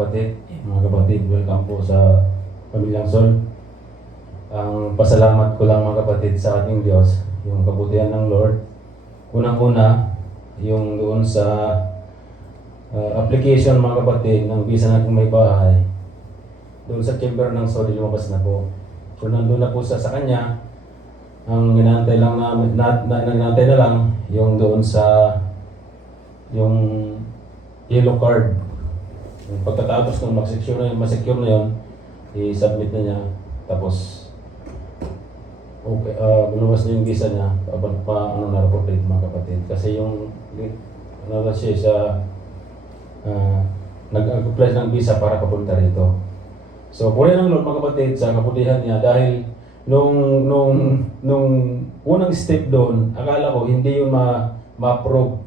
Mga kapatid, welcome po sa Pamilyang Sol. Ang pasalamat ko lang mga kapatid sa ating Diyos, yung kabutihan ng Lord. Unang-una, yung doon sa application mga kapatid ng visa natin may bahay. Doon sa chamber ng Sol, lumabas na po. So nandun na po sa kanya. Ang ginantay lang nagnantay na lang yung doon sa yung yellow card. Pagkatapos ng masecure na yun, i-submit na niya. Tapos, okay, lumabas na yung visa niya. Na-report mga kapatid. Kasi yung, nag-apply ng visa para papunta rito. So, puri ng Lord mga kapatid sa kaputihan niya dahil nung unang step doon, akala ko hindi yun ma-approve.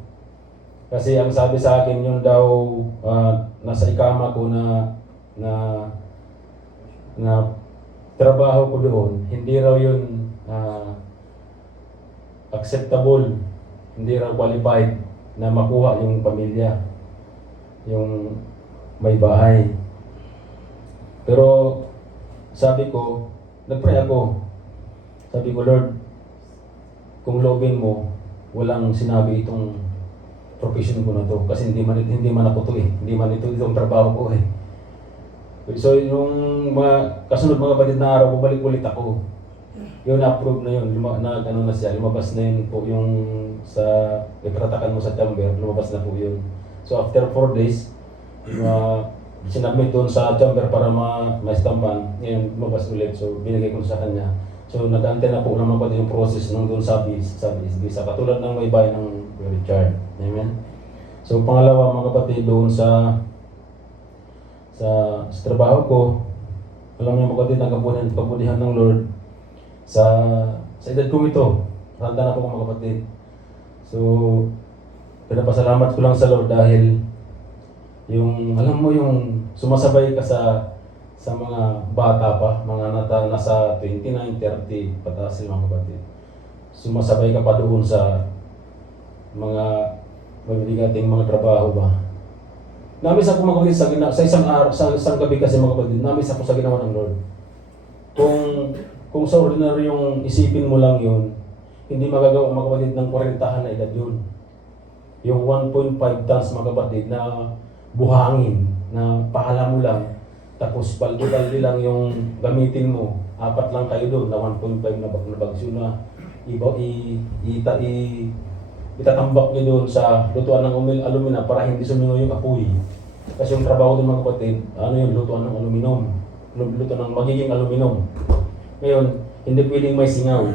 Kasi ang sabi sa akin yun daw nasa ikama ko na trabaho ko doon, hindi raw yun acceptable, hindi raw qualified na makuha yung pamilya, yung may bahay. Pero sabi ko, nagpray ako. Sabi ko, Lord, kung loobin mo, walang sinabi itong profession ko na to kasi hindi man ako to hindi man itong trabaho ko So yung mga kasunod mga kapatid na araw, bumalik ulit ako. Yun, na-approve na yun, lumabas na yun po yung sa ipratakan mo sa chamber, lumabas na po yun. So after 4 days, sinabmit doon sa chamber para ma-stampan, ngayon lumabas ulit, so binigay ko sa kanya. So nag-antay na po naman pati yung process ng doon sa visa, katulad ng may bahay ng Richard. Amen? So pangalawa mga kapatid, doon sa trabaho ko, alam niyo mga kapatid, ang kabutihan ng Lord sa edad ko ito. Tanda na po mga kapatid. So pinapasalamat ko lang sa Lord dahil yung, alam mo yung sumasabay ka sa mga bata pa, mga nasa 29, 30, pataas sila mga kapatid. Sumasabay ka pa doon sa mga mabibigating mga trabaho ba. Namis ako mga kapatid sa isang gabi kasi mga kapatid, namis ako sa ginawa ng Lord. Kung sa ordinary yung isipin mo lang yun, hindi magagawa mga kapatid ng 40 na edad yun. Yung 1.5 tons mga kapatid na buhangin, na pahala mo lang, tapos balde-balde lang yung gamitin mo, 4 lang kayo doon na 1.5 na bagyo na itatambak nyo doon sa lutuan ng alumina para hindi sumingaw yung apoy. Kasi yung trabaho doon mga kapatid, yung lutuan ng luto ng magiging aluminum. Ngayon, hindi pwedeng may singaw.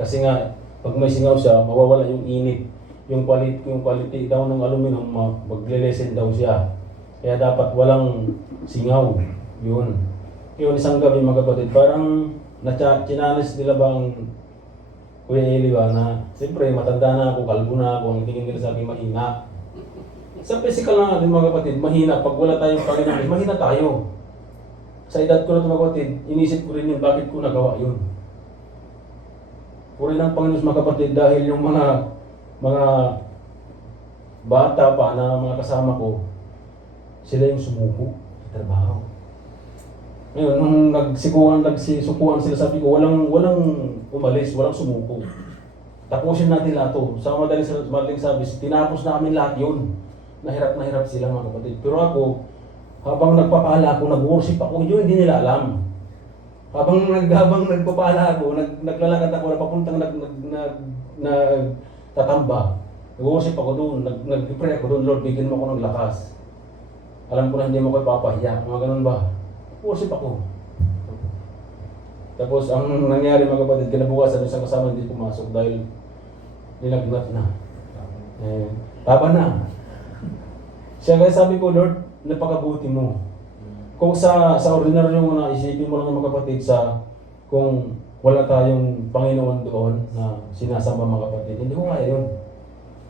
Kasi nga, pag may singaw siya, mawawala yung init. Yung quality daw ng aluminum, magle-lessen daw siya. Kaya dapat walang singaw. Yun. Isang gabi mga kapatid, parang chinalis nila bang Kuya Eli ba na, siyempre matanda na ako, kalbo na ako, ang tingin nila sa akin mahina. Sa physical na natin mga kapatid, mahina. Pag wala tayong Panginoon, mahina tayo. Sa edad ko na ito mga kapatid, inisip ko rin yun, bakit ko nagawa yun. Puri ng Panginoon mga kapatid, dahil yung mga bata pa na mga kasama ko, sila yung sumuko sa trabaho. Ngayon, nung nagsisukuan sila, sabi ko, walang umalis, walang sumuko. Tapusin natin lahat to. Sa madaling sabi, tinapos namin lahat yun. Nahirap sila mga kapatid. Pero ako, habang nagpapala ako, nag-worship ako, yun hindi nila alam. Habang nagpapala ako, naglalakad ako na papuntang tatamba. Nag-worship ako doon, nag-pray ako doon, Lord, bigyan mo ako ng lakas. Alam ko na hindi mo ko ipapahiya, mga ganun ba? Worship ako. Tapos ang nangyari mga kapatid, kinabukasan isang kasama hindi pumasok dahil nilagnat na. Taba na. Siya kaya sabi ko, Lord, napakabuti mo. Kung sa ordinaryo mo na isipin mo lang mga kapatid kung wala tayong Panginoon doon na sinasamba mga kapatid, hindi ko kaya yun.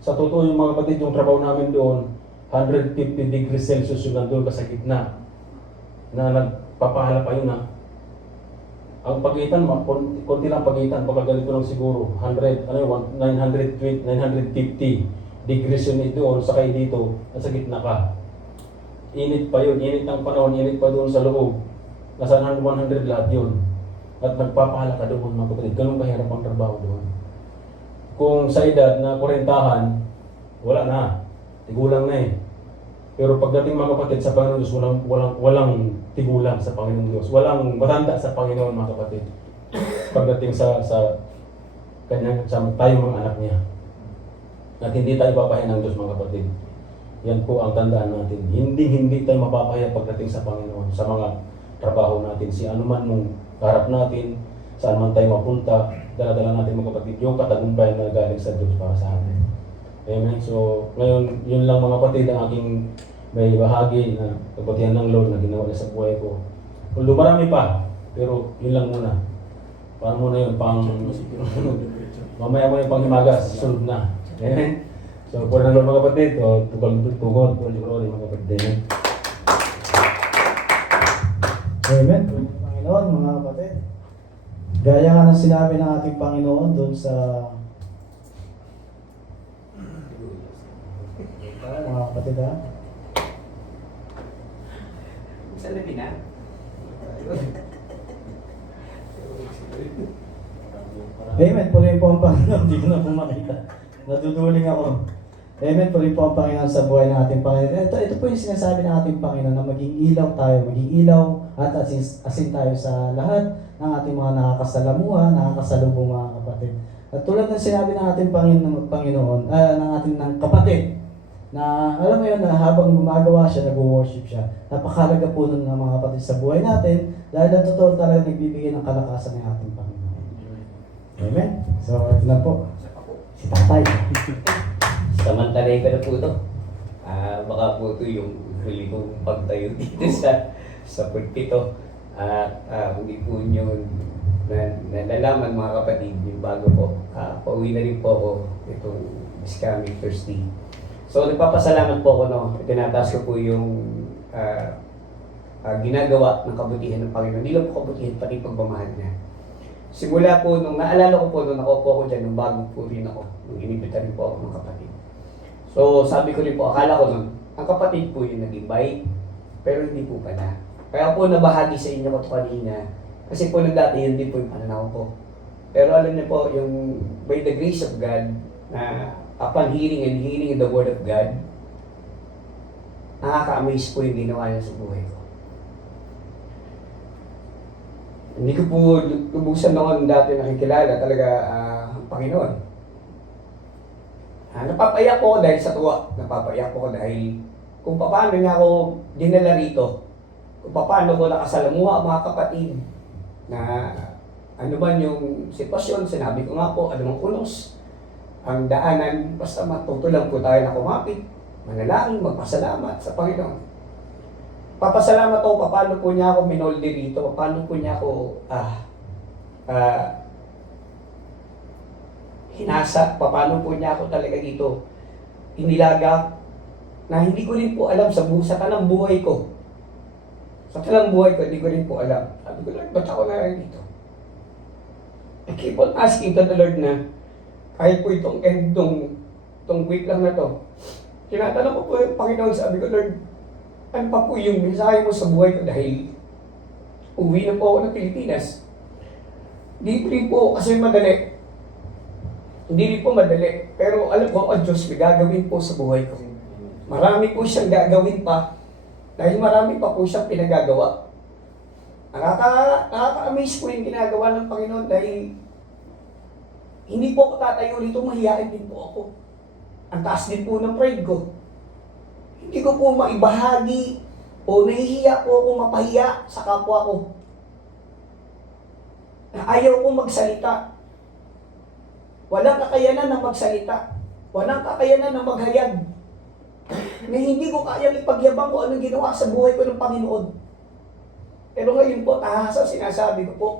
Sa totoo yung mga kapatid, yung trabaho namin doon, 150 degrees Celsius yung nandun ka sa gitna na nagpapahala pa yun Ang pagitan, konti lang pagitan, baka ganito lang siguro, 950 degrees yun doon, sa kayo dito, at sa gitna ka. init pa yun, init ng panahon, init pa doon sa loob. Nasa 100 lahat yun. At nagpapahala ka doon mga kapatid. Ganun kahirap ang trabaho doon. Kung sa edad na 40-han, wala na. Tigulang na eh. Pero pagdating mga kapatid sa Panginoon Diyos, walang tigulang sa Panginoon Diyos. Walang matanda sa Panginoon mga kapatid. Pagdating sa kanyang, sa tayong mga anak niya. At hindi tayo papahin ng Diyos mga kapatid. Yan po ang tandaan natin. Hindi tayo mapapahiya pagdating sa Panginoon, sa mga trabaho natin. Si anuman mong harap natin, saan man tayo mapunta, dala-dala natin mga kapatid, yung katagumpayan na galing sa Diyos para sa atin. Amen. So, ngayon, yun lang mga kapatid ang aking may bahagi na kabutihan ng Lord na ginawa niya sa buhay ko. Although marami pa, pero yun lang muna. Para muna yun, mamaya mo yung panghimagas, sunod na. Amen. So, pura ng Lord mga kapatid, tugod, mga kapatid. Amen. Panginoon, mga kapatid. Gaya nga ng sinabi ng ating Panginoon doon sa mga kapatid ha. Sa labi na? Amen. Puli po ang Panginoon. Hindi ko na po makita. Naduduling ako. Amen. Puli po ang Panginoon sa buhay ng ating Panginoon. Ito po yung sinasabi ng ating Panginoon na maging ilaw tayo. Maging ilaw at asin tayo sa lahat ng ating mga nakakasalamuha, nakakasalubong mga kapatid. At tulad ng sinabi ng ating Panginoon, ng ating kapatid, na alam mo yun na habang gumagawa siya, nag-worship siya. Napakalaga po nun ng mga kapatid sa buhay natin dahil ang totoo talaga nagbibigay ng kalakasan ng ating Panginoon. Amen? So, ito na po. Si Tatay. Samantalay ko na po ito. Baka po ito yung huli kong pagtayo dito sa pulpito. At hindi po nyo nalalaman mga kapatid, yung bago po. Pauwi na rin po ako itong this coming Thursday. So, nagpapasalamat po ako, no? Tinataas ko po yung ginagawa ng kabutihan ng Panginoon. Hindi lang po kabutihan, pati pagmamahal niya. Simula po, nung naalala ko po, nung nakaupo ako dyan, nung bago po rin ako, nung inibita rin po ako ng kapatid. So, sabi ko rin po, akala ko nun, ang kapatid po yung nag-invite, pero hindi po pala. Kaya po nabahagi sa inyo ko ito kanina, kasi po nung dati, yun din po yung pananaw ko. Pero alam niyo po, yung by the grace of God, na upon hearing the Word of God, nakaka-amaze po yung ginawa niya sa buhay ko. Hindi ko po lubusan noon dati nakikilala talaga ang Panginoon. Napapayak po ako dahil sa tuwa. Napapayak po ako dahil kung paano niya ako dinala rito. Kung paano ko nakasalamuha ang mga kapatid na ano man yung sitwasyon, sinabi ko nga po, anumang unos, ang daanan, basta matutulang po tayo na kumapit, manalangin, magpasalamat sa Panginoon. Papasalamat ako, paano po niya ako minolde rito, paano po niya ako hinasa, paano po niya ako talaga dito inilaga, na hindi ko rin po alam sa kanang buhay ko. Sa kanang buhay ko, hindi ko rin po alam. Sabi ko, Lord, ba't ako na rin dito? I keep on asking to the Lord na, kahit po itong end, itong week lang na to, tinatanong ko po yung Panginoon, sabi ko, Lord, ano pa po yung mensahe mo sa buhay ko dahil uwi na po ako ng Pilipinas. Hindi rin po kasi madali. Hindi rin po madali. Pero alam ko, ang Diyos may gagawin po sa buhay ko. Marami po siyang gagawin pa dahil marami pa po siyang pinagagawa. Nakaka-amaze po yung ginagawa ng Panginoon dahil hindi po ako tatayo rito, mahihain din po ako. Ang taas din po ng pride ko. Hindi ko po maibahagi o nahihiya po ako mapahiya sa kapwa ko. Na ayaw ko magsalita. Walang kakayanan ng magsalita. Walang kakayanan ng maghayag. Na hindi ko kayang ipagyabang kung anong ginawa sa buhay ko ng Panginoon. Pero ngayon po, tahasa sinasabi ko po,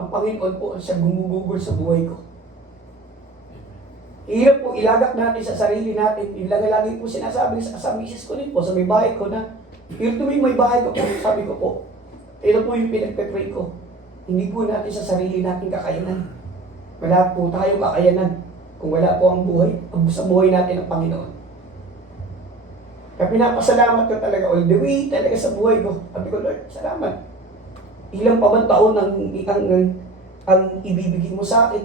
ang Panginoon po siya gumugugol sa buhay ko. Hirap po ilagak natin sa sarili natin. Lagi po sinasabi sa misis ko rin po, sa may bahay ko na, hirap tuwing may bahay ko po, sabi ko po, ito po yung pinagpe-pray ko. Hindi po natin sa sarili natin kakayanan. Wala po tayong kakayanan kung wala po ang buhay, sa buhay natin ng Panginoon. Kaya pinapasalamat ko talaga all the way talaga sa buhay ko. Sabi ko, Lord, salamat. Ilang pa bang taon ang ibibigay mo sa akin?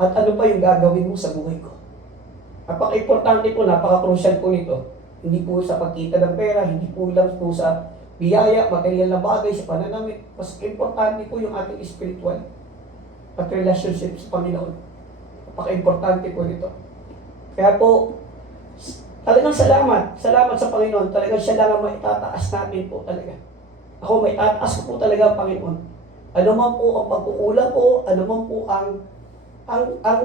At ano pa yung gagawin mo sa buhay ko? Napaka-importante po, napaka-crucial po nito. Hindi po sa pagkita ng pera, hindi po lang po sa biyaya, material na bagay, sa pananamit. Mas importante po yung ating spiritual at relationship sa Panginoon. Napaka-importante po nito. Kaya po, talagang salamat. Salamat sa Panginoon. Talagang siya lang ang maitataas natin po talaga. Ako, maitataas ko po talaga ang Panginoon. Ano man po ang pagkukulang ko, ano man po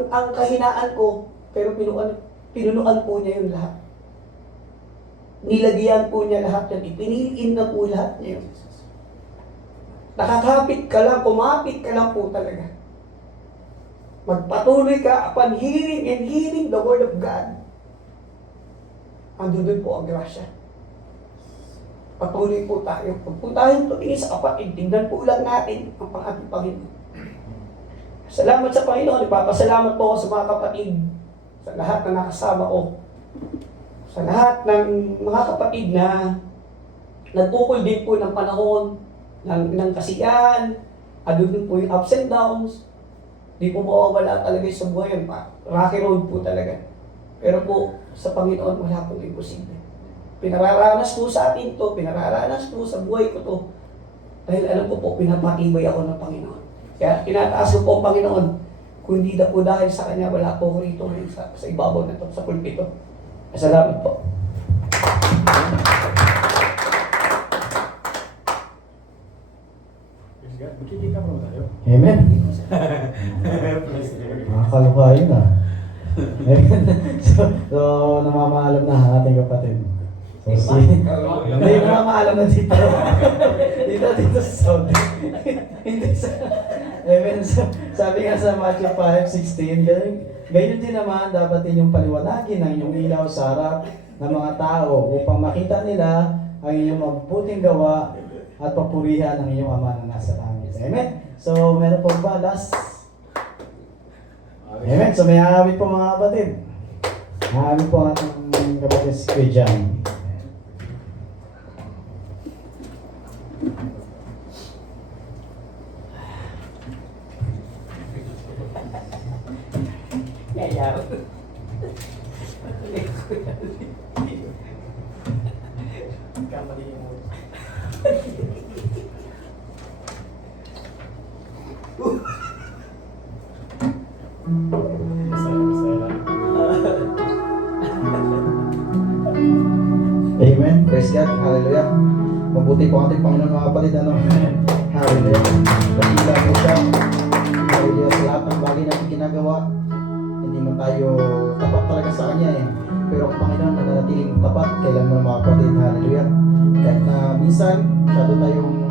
ang kahinaan ko, pero pinunuan po niya yung lahat. Nilagyan po niya lahat yan. Ipiniliin na po lahat niya yun. Nakakapit ka lang, kumapit ka lang po talaga. Magpatuloy ka upon hearing and hearing the Word of God. Andun po ang grasya. Patuloy po tayo. Pag po tayo tumingin sa kapatid, tingnan po lang natin ang ating Panginoon. Salamat sa Panginoon. Ipapasalamat po ako sa mga kapatid, sa lahat na nakasama ko, sa lahat ng mga kapatid na nagpukol din po ng panahon, ng kasiyahan, andun po yung ups and downs. Di po mawawala talaga sa buhay yun. Rocky road po talaga. Pero po, sa Panginoon, wala pong imposible. Pinararanas po sa atin to, pinararanas po sa buhay ko to. Dahil alam ko po, pinapatibay ako ng Panginoon. Kaya tinataas ko po ang Panginoon. Kung hindi na po dahil sa Kanya, wala po ko rito ngayon sa ibabaw na to, sa pulpito. Salamat po. Magkikita mo naman tayo. Amen. Makakalukayin na. so, namamaalam na ang ating kapatid. So, hindi namamaalam na dito. dito sa Saudi. Hindi sa... Amen. So, sabi nga sa Matthew 5:16, ganyan din naman, dapat inyong paliwanagin ang inyong ilaw sa harap ng mga tao upang makita nila ang inyong mabuting gawa at papurihan ang inyong Ama na nasa langit. Amen. So, meron po ba last? Amen. So, may aawit po mga kapatid. Aawit po ang ating kapatid si Kuya Jan. Ngayon. Kamali mo. Masaya lang. Amen. Praise God. Hallelujah. Mabuti po ang ating Panginoon mga kapatid. Ano? Hallelujah. Dakila po siya. Hallelujah. Sa lahat ng bagay natin ginagawa, hindi man tayo tapat talaga sa Kanya eh. Pero ang Panginoon nananatiling tapat kailan mo mga kapatid. Hallelujah. Kahit na minsan, masyado tayong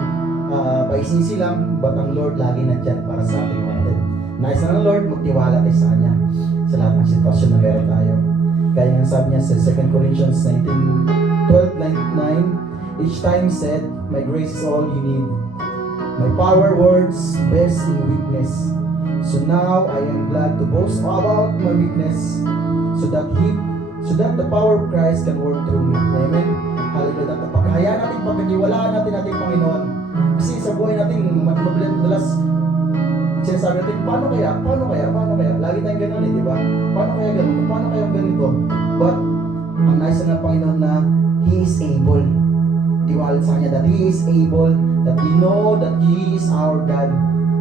paisisi lang, but ang Lord lagi nandyan para sa ating mga kapatid. Nais na ng Lord, magtiwala tayo sa Kanya sa lahat ng sitwasyon na meron tayo. Kaya nga sabi niya sa 2 Corinthians 12:9, each time said, my grace is all you need. My power works best in weakness. So now I am glad to boast about my weakness, so that the power of Christ can work through me. Amen. Hallelujah. At paghahayaan natin, pagkatiwalaan natin ating Panginoon. Kasi sa buhay natin, madalas sinasabi natin, paano kaya? Lagi tayong gano'n di ba? Paano kaya gano'n? Paano kaya ganito? But, ang nais ng Panginoon na He is able. Tiwala sa Kanya that He is able, that we know that He is our God.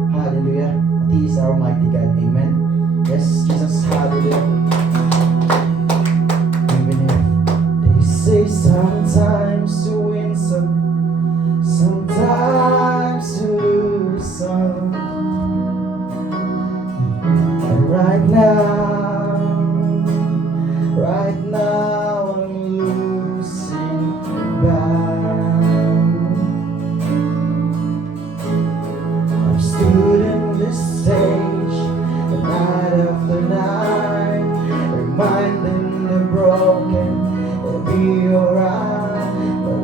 Hallelujah. That He is our mighty God. Amen. Yes, Jesus. Hallelujah. Even if they say sometimes to win some, sometimes to lose some. And right now I'm losing bound. I've stood in this stage night after night, reminding the broken they'll be alright. But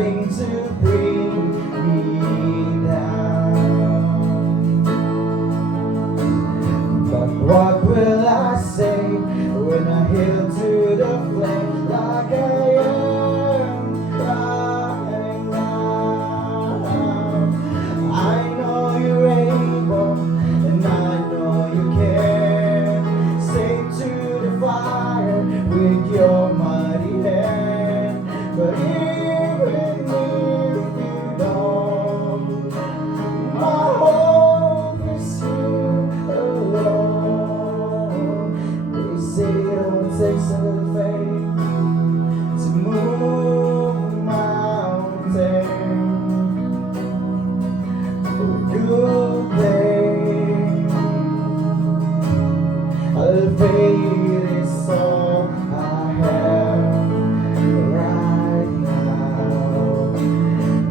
starting to bring me down. But what will I say when I heal to the flame like I am right now? I know you're able, and I know you can. Save to the fire with your mighty hand. But even if you don't, my hope is you alone. They say it only takes a little faith to move a mountain. Good thing, faith is all I have right now.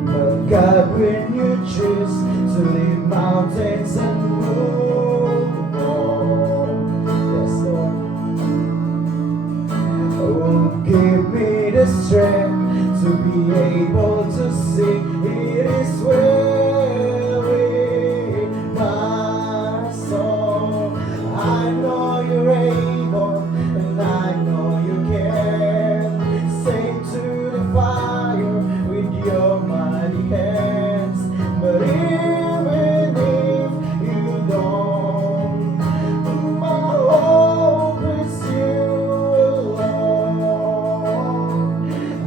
But God, when you choose to leave mountains and move on, yes, Lord, oh, give me the strength to be able to see it is well with my soul. I know you're able, and I know you can. Save to the fire with your mighty hands. But even if you don't, my hope is you alone.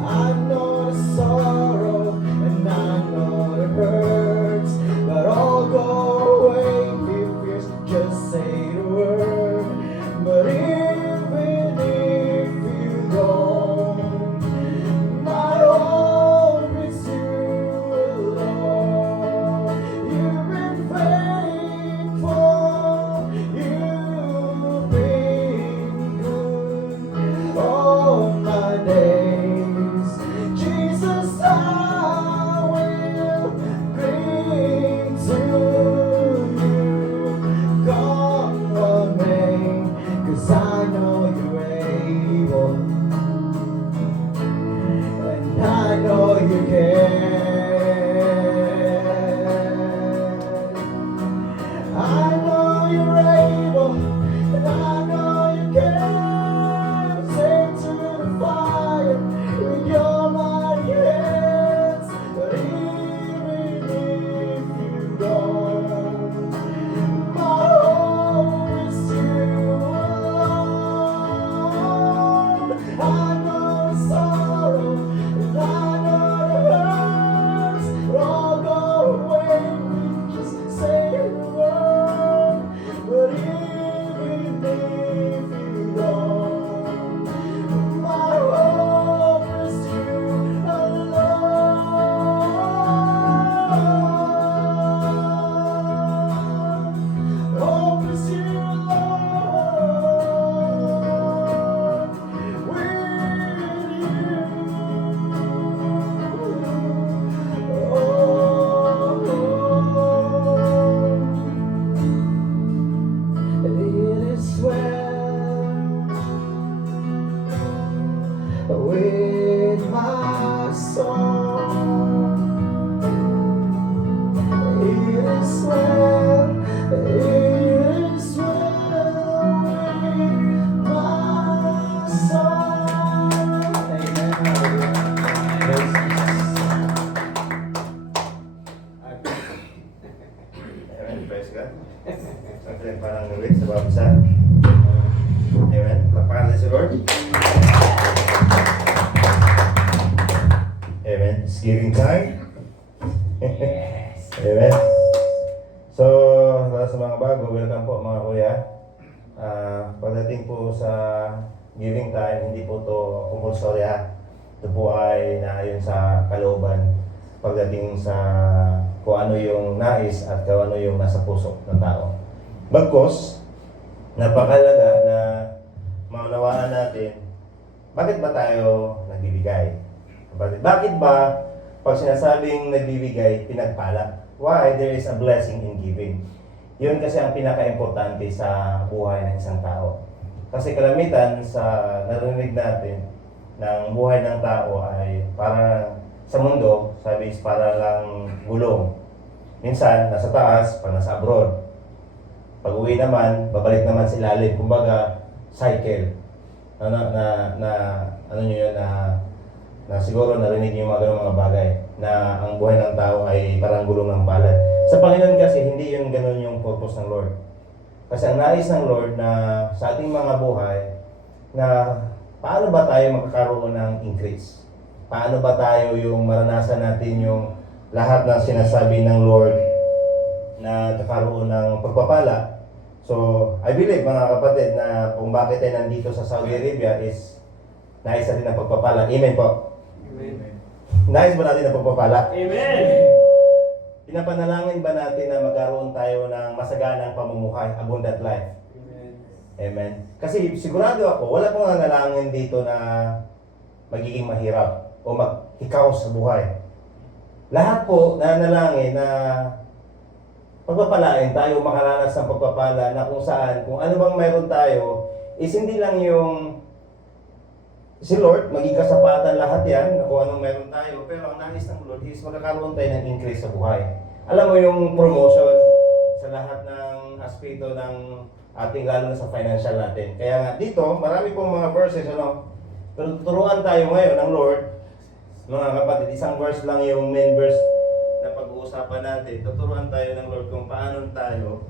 I know the sorrow and I know the hurts, but all go away if you just say the word. But even if you don't, my hope is you alone. You've been faithful, you've been good all my days. Jesus, I will bring to you. Come what may, 'cause I know you're able, and I know you can. I know you're able, and I know you can. Take to the fire with your mighty hands. But even if you don't, my hope is you alone. I know the sorrow, and I know the hurts, but all go away when you just say the word. But even if you don't, my hope is you alone. Hope is you alone. With you. It is well with my soul. It is well with my soul. Amen. Praise God. Siyempre, parang ulit sa bawat isa. Amen. Lapakan na si Lord. Amen. It's giving time. Amen. So, sa mga bago, welcome po mga kuya. Pagdating po sa giving time, hindi po to compulsory ha. Ito po ay naayon sa kalooban pagdating sa kung ano yung nais at kung ano yung nasa puso ng tao. Bagkus, napakalaga na maunawaan natin bakit ba tayo nagbibigay? Bakit ba pag sinasabing nagbibigay, pinagpala? Why? There is a blessing in giving. Yun kasi ang pinaka-importante sa buhay ng isang tao. Kasi kalamitan sa narinig natin ng buhay ng tao ay parang sa mundo, sabi is para lang gulong. Minsan, nasa taas, pag nasa abroad. Pag uwi naman, babalik naman sa ilalim. Kumbaga, cycle. Ano nyo yun, na siguro narinig niyo yung mga ganung mga bagay na ang buhay ng tao ay parang gulong ng palad. Sa Panginoon kasi, hindi yun ganun yung purpose ng Lord. Kasi ang nais ng Lord na sa ating mga buhay, na paano ba tayo makakaroon ng increase? Paano ba tayo yung maranasan natin yung lahat ng sinasabi ng Lord na kakaroon ng pagpapala? So, I believe mga kapatid na kung bakit tayo nandito sa Saudi Arabia is nais natin ng pagpapala. Amen po. Amen. Nais ba natin ng pagpapala? Amen! Pinapanalangin ba natin na magkaroon tayo ng masaganang pamumuhay, abundant life? Amen. Amen. Kasi sigurado ako, wala pong nanalangin dito na magiging mahirap o maghikaw sa buhay. Lahat po nanalangin na pagpapalain tayo, makaranas ng pagpapala na kung saan, kung ano bang mayroon tayo, is hindi lang yung si Lord, maging kasapatan lahat yan, na kung anong meron tayo, pero ang nais ng Lord is magkakaroon tayo ng increase sa buhay. Alam mo yung promotion sa lahat ng aspeto ng ating, lalo na sa financial natin. Kaya nga dito, marami pong mga verses, pero tuturuan tayo ngayon ng Lord, mga kapatid, isang verse lang yung main verse na pag-uusapan natin. Tuturuan tayo ng Lord kung paano tayo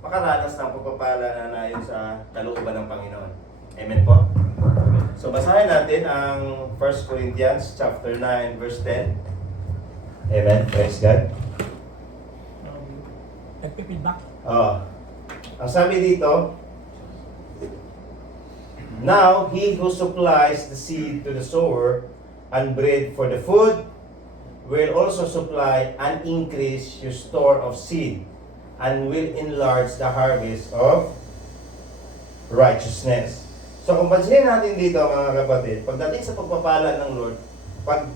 makaranas ng pagpapala na nayon sa kalooban ng Panginoon. Amen po? So basahin natin ang 1 Corinthians chapter 9 verse 10. Amen. Praise God. Nagpipidback. Ang sabi dito, now he who supplies the seed to the sower and bread for the food will also supply and increase your store of seed and will enlarge the harvest of righteousness. So kung pansinin natin dito mga kapatid, pagdating sa pagpapala ng Lord, pag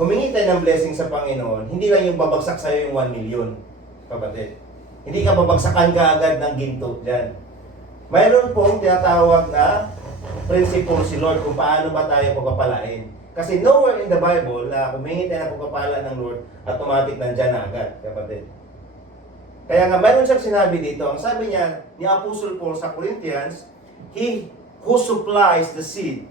humingi tayo ng blessing sa Panginoon, hindi lang yung babagsak sa'yo yung 1 million, kapatid. Hindi ka babagsakan ka agad ng ginto dyan. Mayroon pong tinatawag na principle si Lord kung paano ba tayo pagpapalain. Kasi nowhere in the Bible na humingi tayo ng pagpapala ng Lord, automatic nandyan na agad, kapatid. Kaya nga mayroon siyang sinabi dito, ang sabi niya ni Apostle Paul sa Corinthians, he who supplies the seed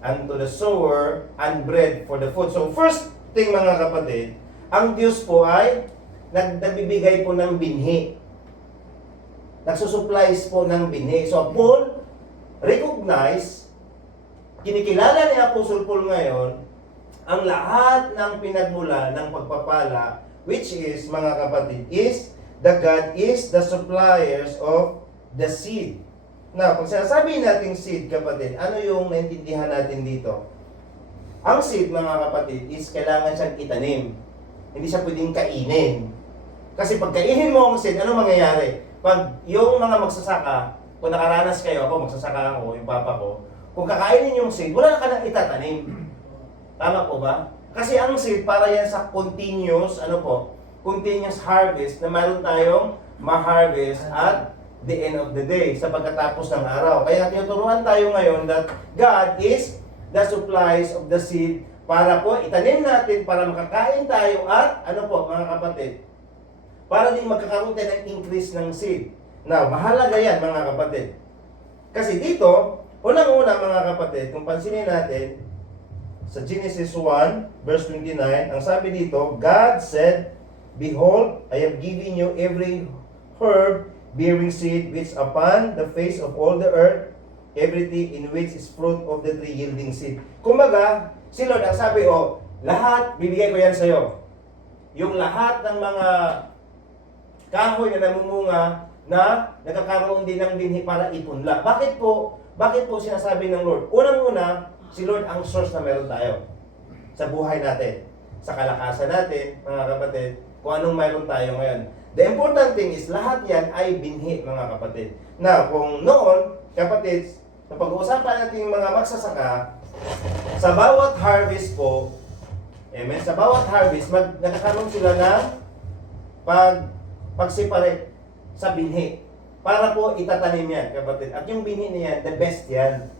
unto the sower and bread for the food. So first thing mga kapatid, ang Diyos po ay nagbibigay po ng binhi. Nagsusupplies po ng binhi. So Paul recognize, kinikilala ni Apostle Paul ngayon ang lahat ng pinagmula ng pagpapala, which is mga kapatid, is the God is the suppliers of the seed. Now, pag sinasabi natin seed, kapatid, ano yung naintindihan natin dito? Ang seed, mga kapatid, is kailangan siyang itanim. Hindi siya pwedeng kainin. Kasi pag kainin mo ang seed, ano mangyayari? Pag yung mga magsasaka, kung nakaranas kayo, ako magsasaka ako, yung papa ko, kung kakainin yung seed, wala na ka nang itatanim. Tama po ba? Kasi ang seed, para yan sa continuous, continuous harvest na mayroon tayong ma-harvest at the end of the day, sa pagkatapos ng araw. Kaya tinuturuan tayo ngayon that God is the supplies of the seed para po itanim natin para makakain tayo at mga kapatid, para din magkakaroon tayo ng increase ng seed. Now, mahalaga yan mga kapatid. Kasi dito, unang-una mga kapatid, kung pansinin natin, sa Genesis 1, verse 29, ang sabi dito, God said, behold, I have given you every herb bearing seed which upon the face of all the earth, everything in which is fruit of the tree yielding seed. Kumbaga, si Lord ang sabi, lahat, bibigay ko yan sa'yo. Yung lahat ng mga kahoy na namumunga na nagkakaroon din ng binhi para ipunla. Bakit po sinasabi ng Lord? Unang-una, si Lord ang source na meron tayo sa buhay natin, sa kalakasan natin, mga kapatid, kung anong meron tayo ngayon. The important thing is, lahat yan ay binhi, mga kapatid. Now, kung noon, kapatid, sa pag-uusapan natin yung mga magsasaka, sa bawat harvest po, amen, sa bawat harvest, nagkakaroon sila ng pag-separate sa binhi. Para po itatanim yan, kapatid. At yung binhi niyan, the best yan.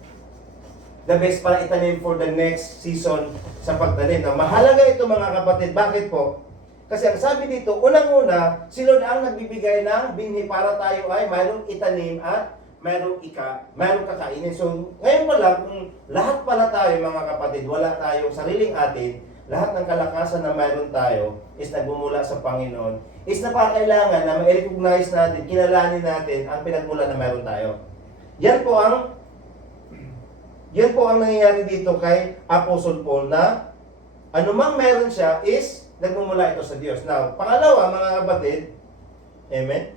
the best para itanim for the next season sa pagtanim. Now, mahalaga ito mga kapatid. Bakit po? Kasi ang sabi dito, unang-una, si Lord ang nagbibigay ng binhi para tayo ay mayroong itanim at mayroong kakainin. So, ngayon pa lang, kung lahat pala tayo mga kapatid, wala tayong sariling atin, lahat ng kalakasan na mayroon tayo is nagbumula sa Panginoon, is napakailangan na ma-recognize natin, kilalanin natin ang pinagmula na mayroon tayo. Yan po ang nangyayari dito kay Apostle Paul na anumang meron siya is nagmumula ito sa Diyos. Now, pangalawa mga kapatid, amen?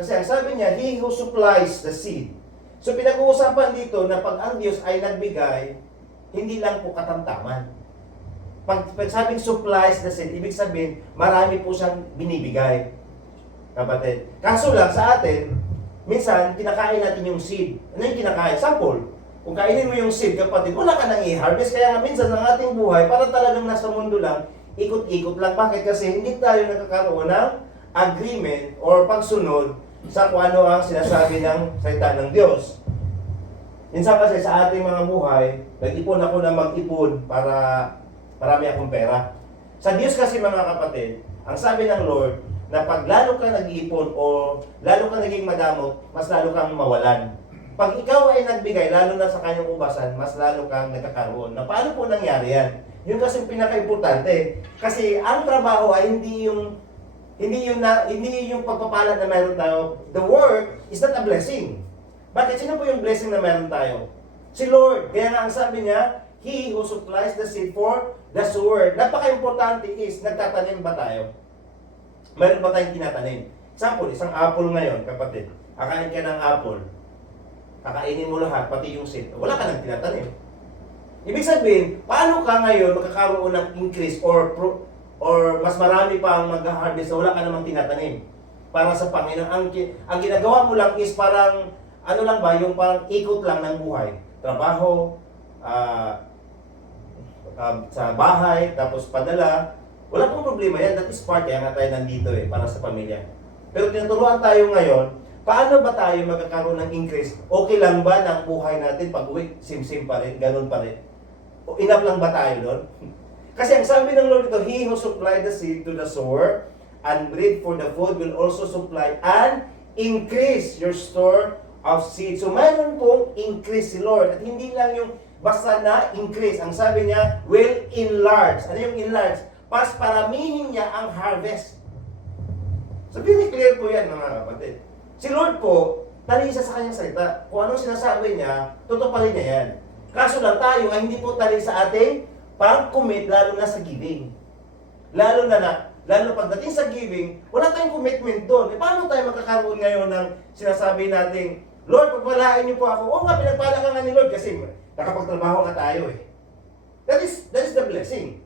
Kasi ang sabi niya, He who supplies the seed. So pinag-uusapan dito na pag ang Diyos ay nagbigay, hindi lang po katamtaman. Pag sabing supplies the seed, ibig sabihin, marami po siyang binibigay. Kapatid. Kaso lang sa atin, minsan, kinakain natin yung seed. Ano yung kinakain? Sample. Kung kainin mo yung seed, kapatid, wala ka nang i-harvest. Kaya nga minsan, ang ating buhay, para talagang nasa mundo lang, ikot-ikot lang. Bakit? Kasi hindi tayo nakakaroon ng agreement or pagsunod sa kung ano ang sinasabi ng salita ng Diyos. Minsan kasi sa ating mga buhay, nag-ipon ako na mag-ipon para marami akong pera. Sa Diyos kasi mga kapatid, ang sabi ng Lord, na pag lalo ka nag-iipon o lalo ka naging madamot, mas lalo kang mawalan. Pag ikaw ay nagbigay, lalo na sa kanyang ubasan, mas lalo kang nagkakaroon. Na paano po nangyari yan? Yun kasi pinaka-importante. Kasi ang trabaho ay hindi yung pagpapala na meron tayo. The work is not a blessing. Bakit? Sino po yung blessing na meron tayo? Si Lord. Kaya nga ang sabi niya, He who supplies the seed for the sower. Napaka-importante is, nagtatanim ba tayo? Meron ba tayong tinatanim? Example, isang apple ngayon, kapatid. Kakain ka ng apple. Kakainin mo lahat, pati yung seed. Wala ka nang tinatanim. Ibig sabihin, paano ka ngayon magkakaroon ng increase or mas marami pa ang mag-harvest na wala ka namang tinatanim para sa Panginoon. Ang ginagawa mo lang is parang, ano lang ba, yung parang ikot lang ng buhay. Trabaho, sa bahay, tapos padala. Wala pong problema yan. That is part, kaya nga tayo nandito para sa pamilya. Pero tinuturuan tayo ngayon, paano ba tayo magkakaroon ng increase? Okay lang ba ng buhay natin pag-uwi? Sim-sim pa rin, ganun pa rin. O enough lang ba tayo doon? Kasi ang sabi ng Lord ito, He who supplied the seed to the sower and bread for the food will also supply and increase your store of seed. So mayroon pong increase si Lord. At hindi lang yung basta na increase. Ang sabi niya, will enlarge. Ano yung enlarge? Pas paramihin niya ang harvest. So very clear po yan mga kapatid. Si Lord po, talisa sa kanyang salita. Kung anong sinasabi niya, tutuparin niya yan. Kaso lang tayo ay hindi po tali sa ating pag-commit, lalo na sa giving. Lalo pagdating sa giving, wala tayong commitment doon. Paano tayo magkakaroon ngayon ng sinasabi nating, Lord, pagpalain niyo po ako. Oo nga, pinagpala ka nga ni Lord kasi nakapagtrabaho nga tayo That is the blessing.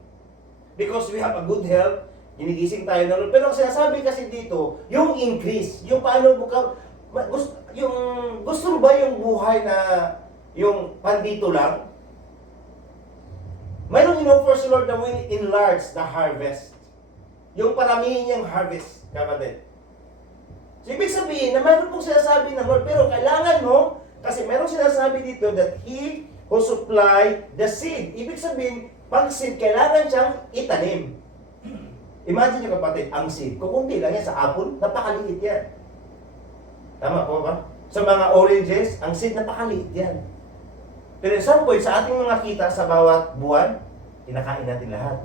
Because we have a good health, ginigising tayo ng Lord. Pero ang sinasabi kasi dito, yung increase, yung paano gusto mo ba yung buhay na yung pandito lang? Mayroong in-offer si Lord na will enlarge the harvest. Yung paramihin niyang harvest, kapatid. So, ibig sabihin na mayroon pong sinasabi ng Lord, pero kailangan mo, kasi mayroong sinasabi dito that He who supply the seed. Ibig sabihin, pag seed, kailangan siyang itanim. Imagine nyo kapatid, ang seed, kukunti lang yan sa apple, napakaliit yan. Tama po ba? Sa mga oranges, ang seed napakaliit yan. Pero at some point, sa ating mga kita sa bawat buwan, kinakain natin lahat.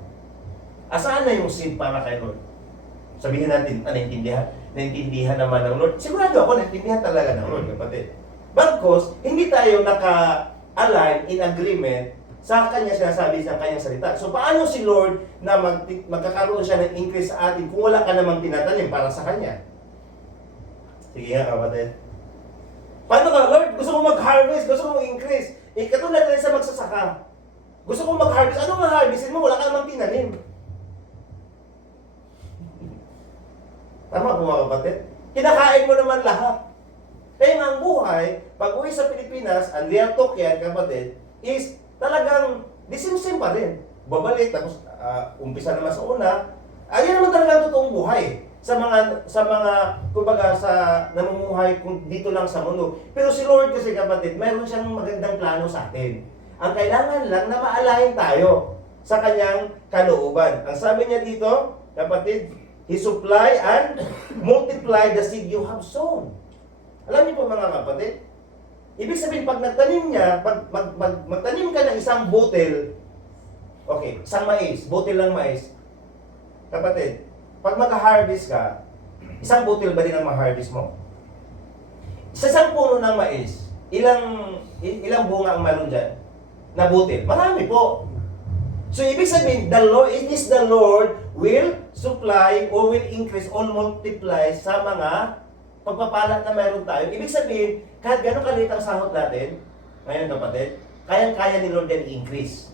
Asaan na yung seed para kay Lord? Sabihin natin, naintindihan naman ng Lord. Sigurado ako, naintindihan talaga ng Lord, kapatid. Bagkos, hindi tayo naka-align in agreement sa kanya sinasabi sa kanyang salita. So, paano si Lord na magkakaroon siya ng increase sa atin kung wala ka namang tinatanim para sa kanya? Sige nga, kapatid. Paano ka, Lord? Gusto ko mag-harvest, gusto ko mag-increase. Katulad rin sa magsasaka. Gusto kong mag-harvest. Ano ma-harvestin mo? Wala ka namang tinanim. Tama po mga kapatid? Kinakain mo naman lahat. Kaya nga ang buhay, pag uwi sa Pilipinas, ang real talk yan, kapatid, is talagang disim-sim pa rin. Babalik, tapos umpisa naman sa una. Ayun naman talaga ang totoong buhay. Sa mga kumbaga sa namumuhay dito lang sa mundo. Pero si Lord kasi kapatid, mayroon siyang magandang plano sa atin. Ang kailangan lang na maalayin tayo sa kanyang kalooban. Ang sabi niya dito, kapatid, He supply and multiply the seed you have sown. Alam niyo po mga kapatid, ibig sabihin pag nagtanim niya, magtanim ka ng isang butil, okay, isang mais, butil ng mais, kapatid, pag mag-harvest ka, isang butil ba din ang ma-harvest mo? Sa isang puno ng mais, ilang bunga ang meron dyan? Na butil? Marami po. So, ibig sabihin, it is the Lord will supply or will increase or multiply sa mga pagpapala na meron tayo. Ibig sabihin, kahit gano'ng kaliit ang sahod natin, ngayon kapatid, kayang-kaya ni Lord yan i-increase.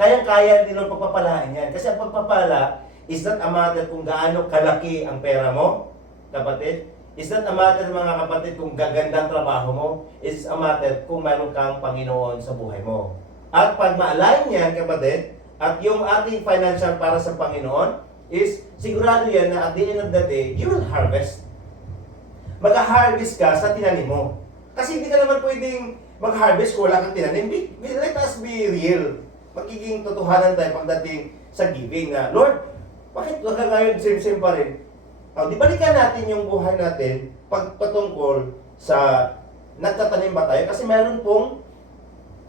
Kayang-kaya ni Lord pagpapalaan yan. Kasi ang pagpapala is not a matter kung gaano kalaki ang pera mo, kapatid. It's not a matter, mga kapatid, kung gaganda ang trabaho mo. It's a matter kung meron kang Panginoon sa buhay mo. At pag ma-align yan, kapatid, at yung ating financial para sa Panginoon, is sigurado yan na at the end of the day, you will harvest. Mag-harvest ka sa tinanim mo. Kasi hindi ka naman pwedeng mag-harvest kung wala kang tinanim. Let us be real. Magiging totohanan tayo pagdating sa giving na, Lord, bakit hanggang ngayon same-same pa rin? Di balikan natin yung buhay natin patungkol sa nagtatanim ba tayo? Kasi meron pong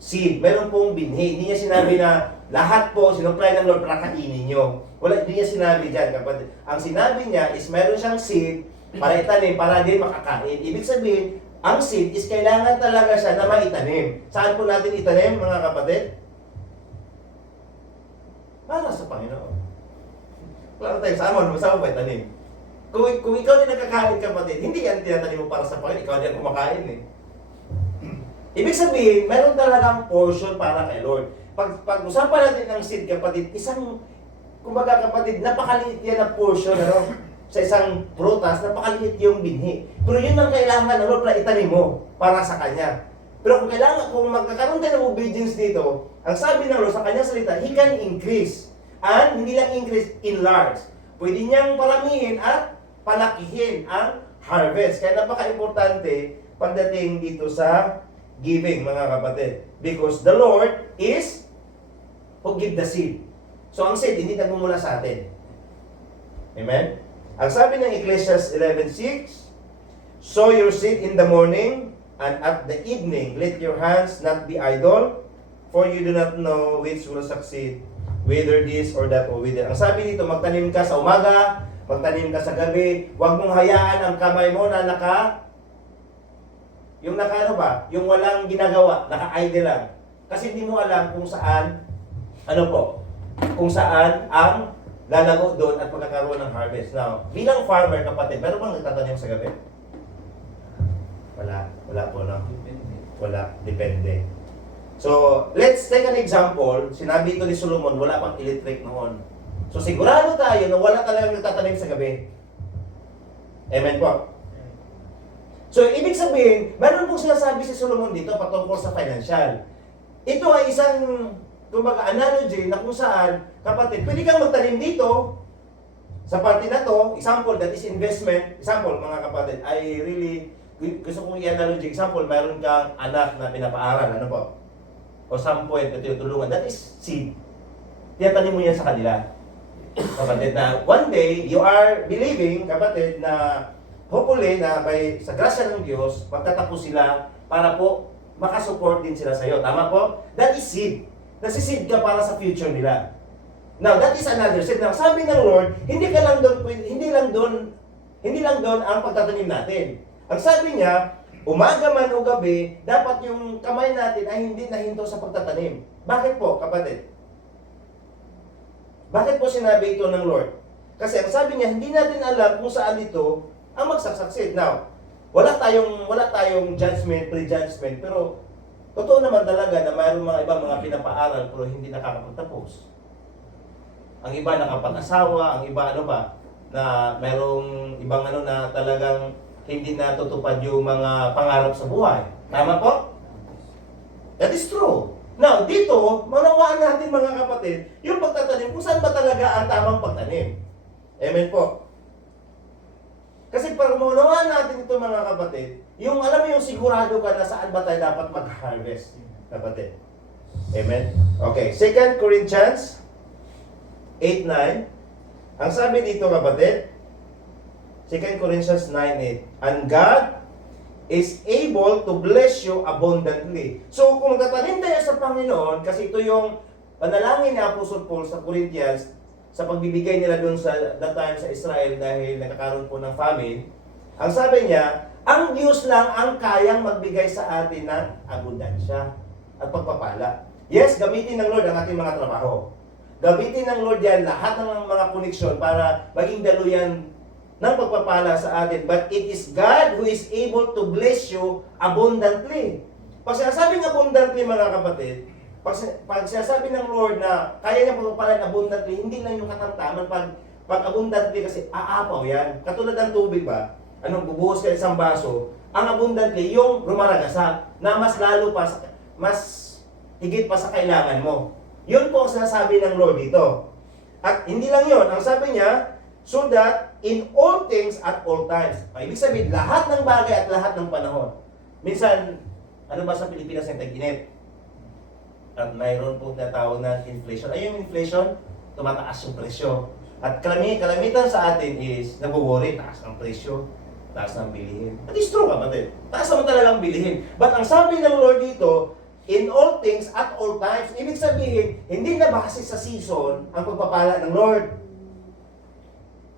seed, meron pong binhi. Hindi niya sinabi na lahat po sinupply ng Lord para kainin nyo. Wala, hindi niya sinabi dyan, kapatid. Ang sinabi niya is meron siyang seed para itanim, para din makakain. Ibig sabihin, ang seed is kailangan talaga siya na maitanim. Saan po natin itanim, mga kapatid? Para sa Panginoon. Klaro tayo, saan ba itanim? Kung ikaw din nakakain, kapatid, hindi yan tinatanim mo para sa Panginoon, ikaw din kumakain eh. Ibig sabihin, meron talagang portion para kay Lord. Pag-usapan natin ng seed, kapatid, kumbaga kapatid, napakaliit yan na portion, sa isang prutas, napakaliit yung binhi. Pero yun ang kailangan, para itanim mo para sa Kanya. Pero kung magkakaroon tayo ng obedience dito, ang sabi ng Lord sa Kanyang salita, He can increase. And hindi lang increase, enlarge. Pwede niyang paramihin at palakihin ang harvest. Kaya napaka-importante pagdating dito sa giving, mga kapatid. Because the Lord is who give the seed. So, ang seed, hindi nagmumula sa atin. Amen? Ang sabi ng Ecclesiastes 11:6, sow your seed in the morning, and at the evening, let your hands not be idle, for you do not know which will succeed, whether this or that or whether. Ang sabi dito, magtanim ka sa umaga, magtanim ka sa gabi, huwag mong hayaan ang kamay mo na yung walang ginagawa, naka-idle lang. Kasi hindi mo alam kung saan, kung saan ang lalago doon at magkakaroon ng harvest. Now, bilang farmer, kapatid, meron bang nagtatanim sa gabi? Wala po, no? Wala, depende. So, let's take an example. Sinabi ito ni Solomon, wala pang electric noon. So, sigurado tayo na wala talagang nagtatanim sa gabi. Amen po. So, ibig sabihin, meron pong sinasabi si Solomon dito patungkol sa financial. Ito ay isang, analogy na kung saan, kapatid, pwede kang magtanim dito sa parte na to. Example, that is investment. Example, mga kapatid, I really, gusto kong i-analogy. Example, meron kang anak na pinapaaral, o some point na tinutulungan. That is seed. Tiyatanim mo yan sa kanila. Kapatid, na one day, you are believing, kapatid, na hopefully na sa grasya ng Diyos, magtatapos sila para po makasupport din sila sa iyo. Tama po? That is seed. Nasi-seed ka para sa future nila. Now, that is another seed. Now, sabi ng Lord, hindi lang doon ang pagtatanim natin. Ang sabi niya, umaga man o gabi, dapat yung kamay natin ay hindi nahinto sa pagtatanim. Bakit po, kapatid? Bakit po sinabi ito ng Lord? Kasi ang sabi niya, hindi natin alam kung saan ito ang magsasucceed. Now, wala tayong judgment, prejudgment, pero totoo naman talaga na mayroong mga ibang mga pinapaaral pero hindi nakakapagtapos. Ang iba nakapag-asawa, ang iba na mayroong ibang na talagang hindi natutupad yung mga pangarap sa buhay. Tama po? That is true. Now, dito, manawaan natin mga kapatid, yung pagtatanim, kung saan ba talaga ang tamang pagtanim. Amen po. Kasi pag maunawaan natin ito mga kapatid, yung alam mo yung sigurado ka na saan ba tayo dapat mag-harvest, kapatid. Amen? Okay, 2 Corinthians 8:9. Ang sabi dito kapatid, 2 Corinthians 9:8, and God is able to bless you abundantly. So kung tatanim tayo sa Panginoon, kasi ito yung panalangin ni Apostle Paul sa Corinthians, sa pagbibigay nila doon sa that time sa Israel dahil nakakaroon po ng famine, ang sabi niya, ang Diyos lang ang kayang magbigay sa atin ng abundansya at pagpapala. Yes, gamitin ng Lord ang ating mga trabaho. Gamitin ng Lord yan lahat ng mga koneksyon para maging daluyan ng pagpapala sa atin. But it is God who is able to bless you abundantly. Pag sinasabing abundantly mga kapatid, pag sinasabi ng Lord na kaya niya pagpapalaan abundantly, hindi lang yung katamtaman. Pag abundantly kasi aapaw yan. Katulad ng tubig ba? Anong bubuhos ka isang baso, ang abundantly yung rumaragasa na mas lalo pa, mas higit pa sa kailangan mo. Yun po ang sinasabi ng Lord dito. At hindi lang yun, ang sabi niya, so that in all things at all times. Ibig sabihin, lahat ng bagay at lahat ng panahon. Minsan, ano ba sa Pilipinas yung tag-init? At mayroon po natawag na inflation. Ay, yung inflation, tumataas yung presyo. At kalamitan sa atin is, nag-worry, taas ang presyo, taas ng bilihin. At it's true kapatid, taas naman talagang bilihin. But ang sabi ng Lord dito, in all things at all times, ibig sabihin, hindi na base sa season ang pagpapala ng Lord.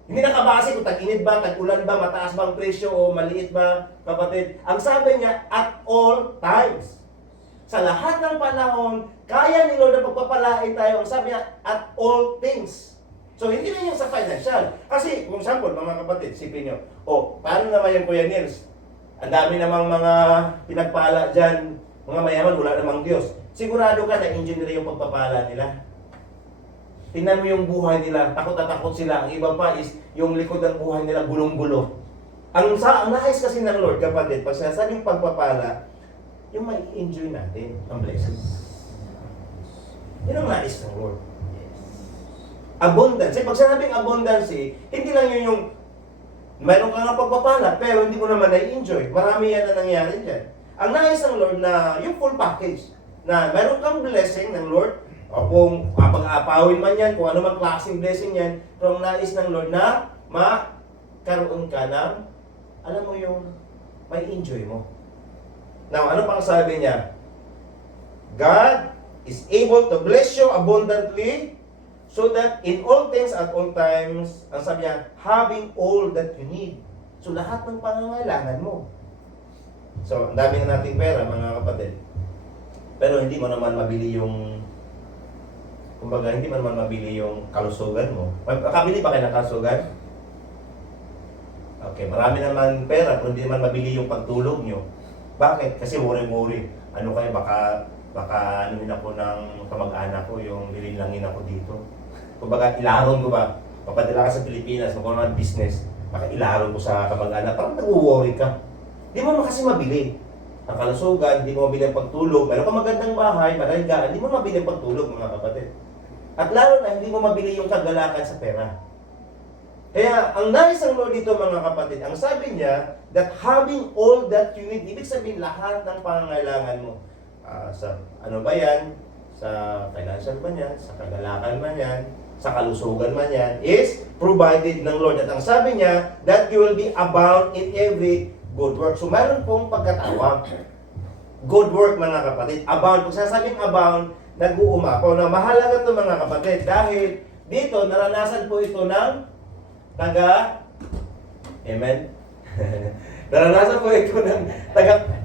Hindi nakabase kung tag-init ba, tag-ulan ba, mataas ba ang presyo o maliit ba, kapatid. Ang sabi niya, at all times. Sa lahat ng panahon, kaya ni Lord na pagpapalain tayo. Ang sabi niya, at all things. So, hindi na yung sa financial. Kasi, kung example, mga kapatid, sipin nyo, paano naman yung Kuya Nils? Ang dami namang mga pinagpala dyan, mga mayaman, wala namang Diyos. Sigurado ka na engineer yung pagpapala nila. Tingnan mo yung buhay nila, takot na takot sila. Ang iba pa is, yung likod ng buhay nila, gulong-gulo. Ang nais kasi ng Lord, kapatid, pag sinasabing pagpapala, yung may enjoy natin, ang blessings. Yun ang nais ng Lord. Abundance. Pag sinabing abundance, hindi lang yun yung mayroon ka ng pagpapala, pero hindi mo naman na-enjoy. Marami yan na nangyari dyan. Ang nais ng Lord na yung full package, na mayroon kang blessing ng Lord, o kung pag-aapawin man yan, kung ano man klaseng blessing yan, pero ang nais ng Lord na makaroon ka ng, alam mo yung may enjoy mo. Now, ano pang sabi niya? God is able to bless you abundantly so that in all things at all times, ang sabi niya, having all that you need. So, lahat ng pangangailangan mo. So, ang dami na nating pera, mga kapatid. Pero hindi mo naman mabili yung, kumbaga, hindi mo naman mabili yung kalusugan mo. Makabili pa kayo ng kalusugan? Okay, marami naman pera, pero hindi naman mabili yung pagtulog nyo. Bakit? Kasi worry-worry. Ano kayo, baka anuhin ako ng kamag-anak ko, yung lilinlangin ako dito. Kumbaga, ilaron ko ba? Papadala ka sa Pilipinas, magkaroon ng business, baka ilaron ko sa kamag-anak, parang nag-worry ka. Hindi mo kasi mabili ang kalusugan, hindi mo mabili ang pagtulog. Meron ka magandang bahay, maraligaan, hindi mo mabili ang pagtulog, mga kapatid. At lalo na, hindi mo mabili yung kagalakan sa pera. Kaya, ang nais ng Lord dito, mga kapatid, ang sabi niya, that having all that you need, ibig sabihin lahat ng pangangailangan mo. Sa ano ba yan? Sa financial man yan, sa kagalakan man yan, sa kalusugan man yan, is provided ng Lord. At ang sabi niya, that you will be abound in every good work. So, mayroon pong pagkatawag. Good work, mga kapatid. Abound. Kung sasabing abound, nag-uumapaw. Na mahalaga ito, mga kapatid, dahil dito, naranasan po ito ng Amen? Naranasan po ito ng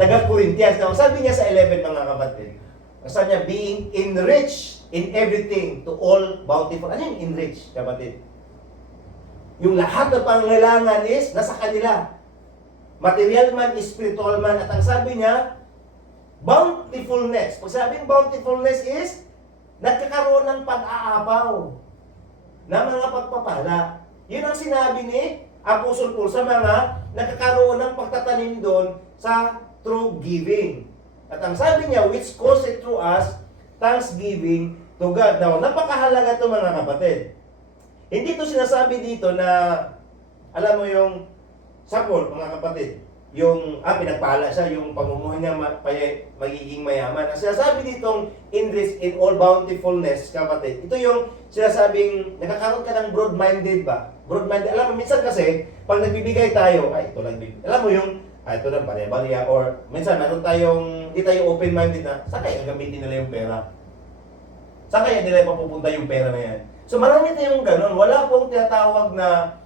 taga-Corinthians. Now, sabi niya sa 11, mga kapatid, sabi niya, being enriched in everything to all bountiful. Ano yung enriched, kapatid? Yung lahat na pangailangan is nasa kanila. Material man, spiritual man. At ang sabi niya, bountifulness. Pag sabing bountifulness is, nagkakaroon ng pag-aapaw na mga pagpapala. Yun ang sinabi ni Apostle Paul sa mga nagkakaroon ng pagtatanim doon sa true giving. At ang sabi niya, which caused it through us, thanksgiving to God. Now, napakahalaga ito, mga kapatid. Hindi ito sinasabi dito na, alam mo yung, sapol, mga kapatid, pinagpala siya, yung pamumuhay niya magiging mayaman. Ang sinasabi ditong in all bountifulness, kapatid, ito yung sinasabing nakakaroon ka ng broad-minded ba? Broad-minded, alam mo, minsan kasi, pag nagbibigay tayo, ito lang, alam mo yung, ito lang, barya-barya, or minsan meron tayong, hindi tayo open-minded na, saan kaya gagamitin nila yung pera? Saan kaya nila papupunta yung pera na yan? So marami tayong ganun, wala pong tinatawag na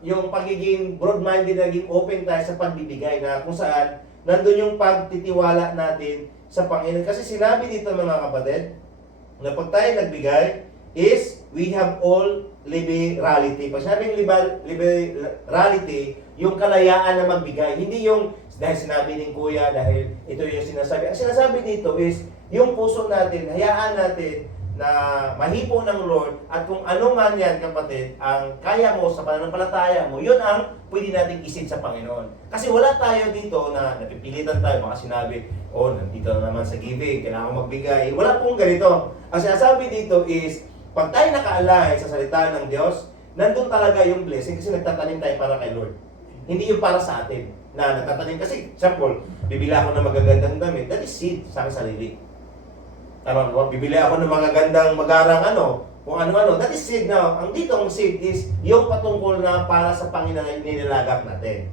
yung pagiging broad-minded, naging open tayo sa pagbibigay na kung saan nandun yung pagtitiwala natin sa Panginoon. Kasi sinabi dito mga kapatid, na pag tayo nagbigay is we have all liberality. Pag sinabing liberality, yung kalayaan na magbigay. Hindi yung dahil sinabi ni Kuya, dahil ito yung sinasabi. Ang sinasabi dito is yung puso natin, hayaan natin na mahipo ng Lord at kung ano man yan kapatid, ang kaya mo sa pananampalataya mo, yun ang pwede natin isin sa Panginoon. Kasi wala tayo dito na napipilitan tayo, baka sinabi, nandito na naman sa giving, kailangan magbigay. Wala pong ganito. Ang sinasabi dito is, pag tayo nakaalay sa salita ng Diyos, nandun talaga yung blessing kasi nagtatanim tayo para kay Lord. Hindi yung para sa atin na nagtatanim kasi, example, bibili ako ng magagandang damit, that is seed sa aking sarili. Bibili ako ng mga gandang magarang kung ano-ano. That is seed now. Ang ditong seed is yung patungkol na para sa Panginoon na nilalagak natin.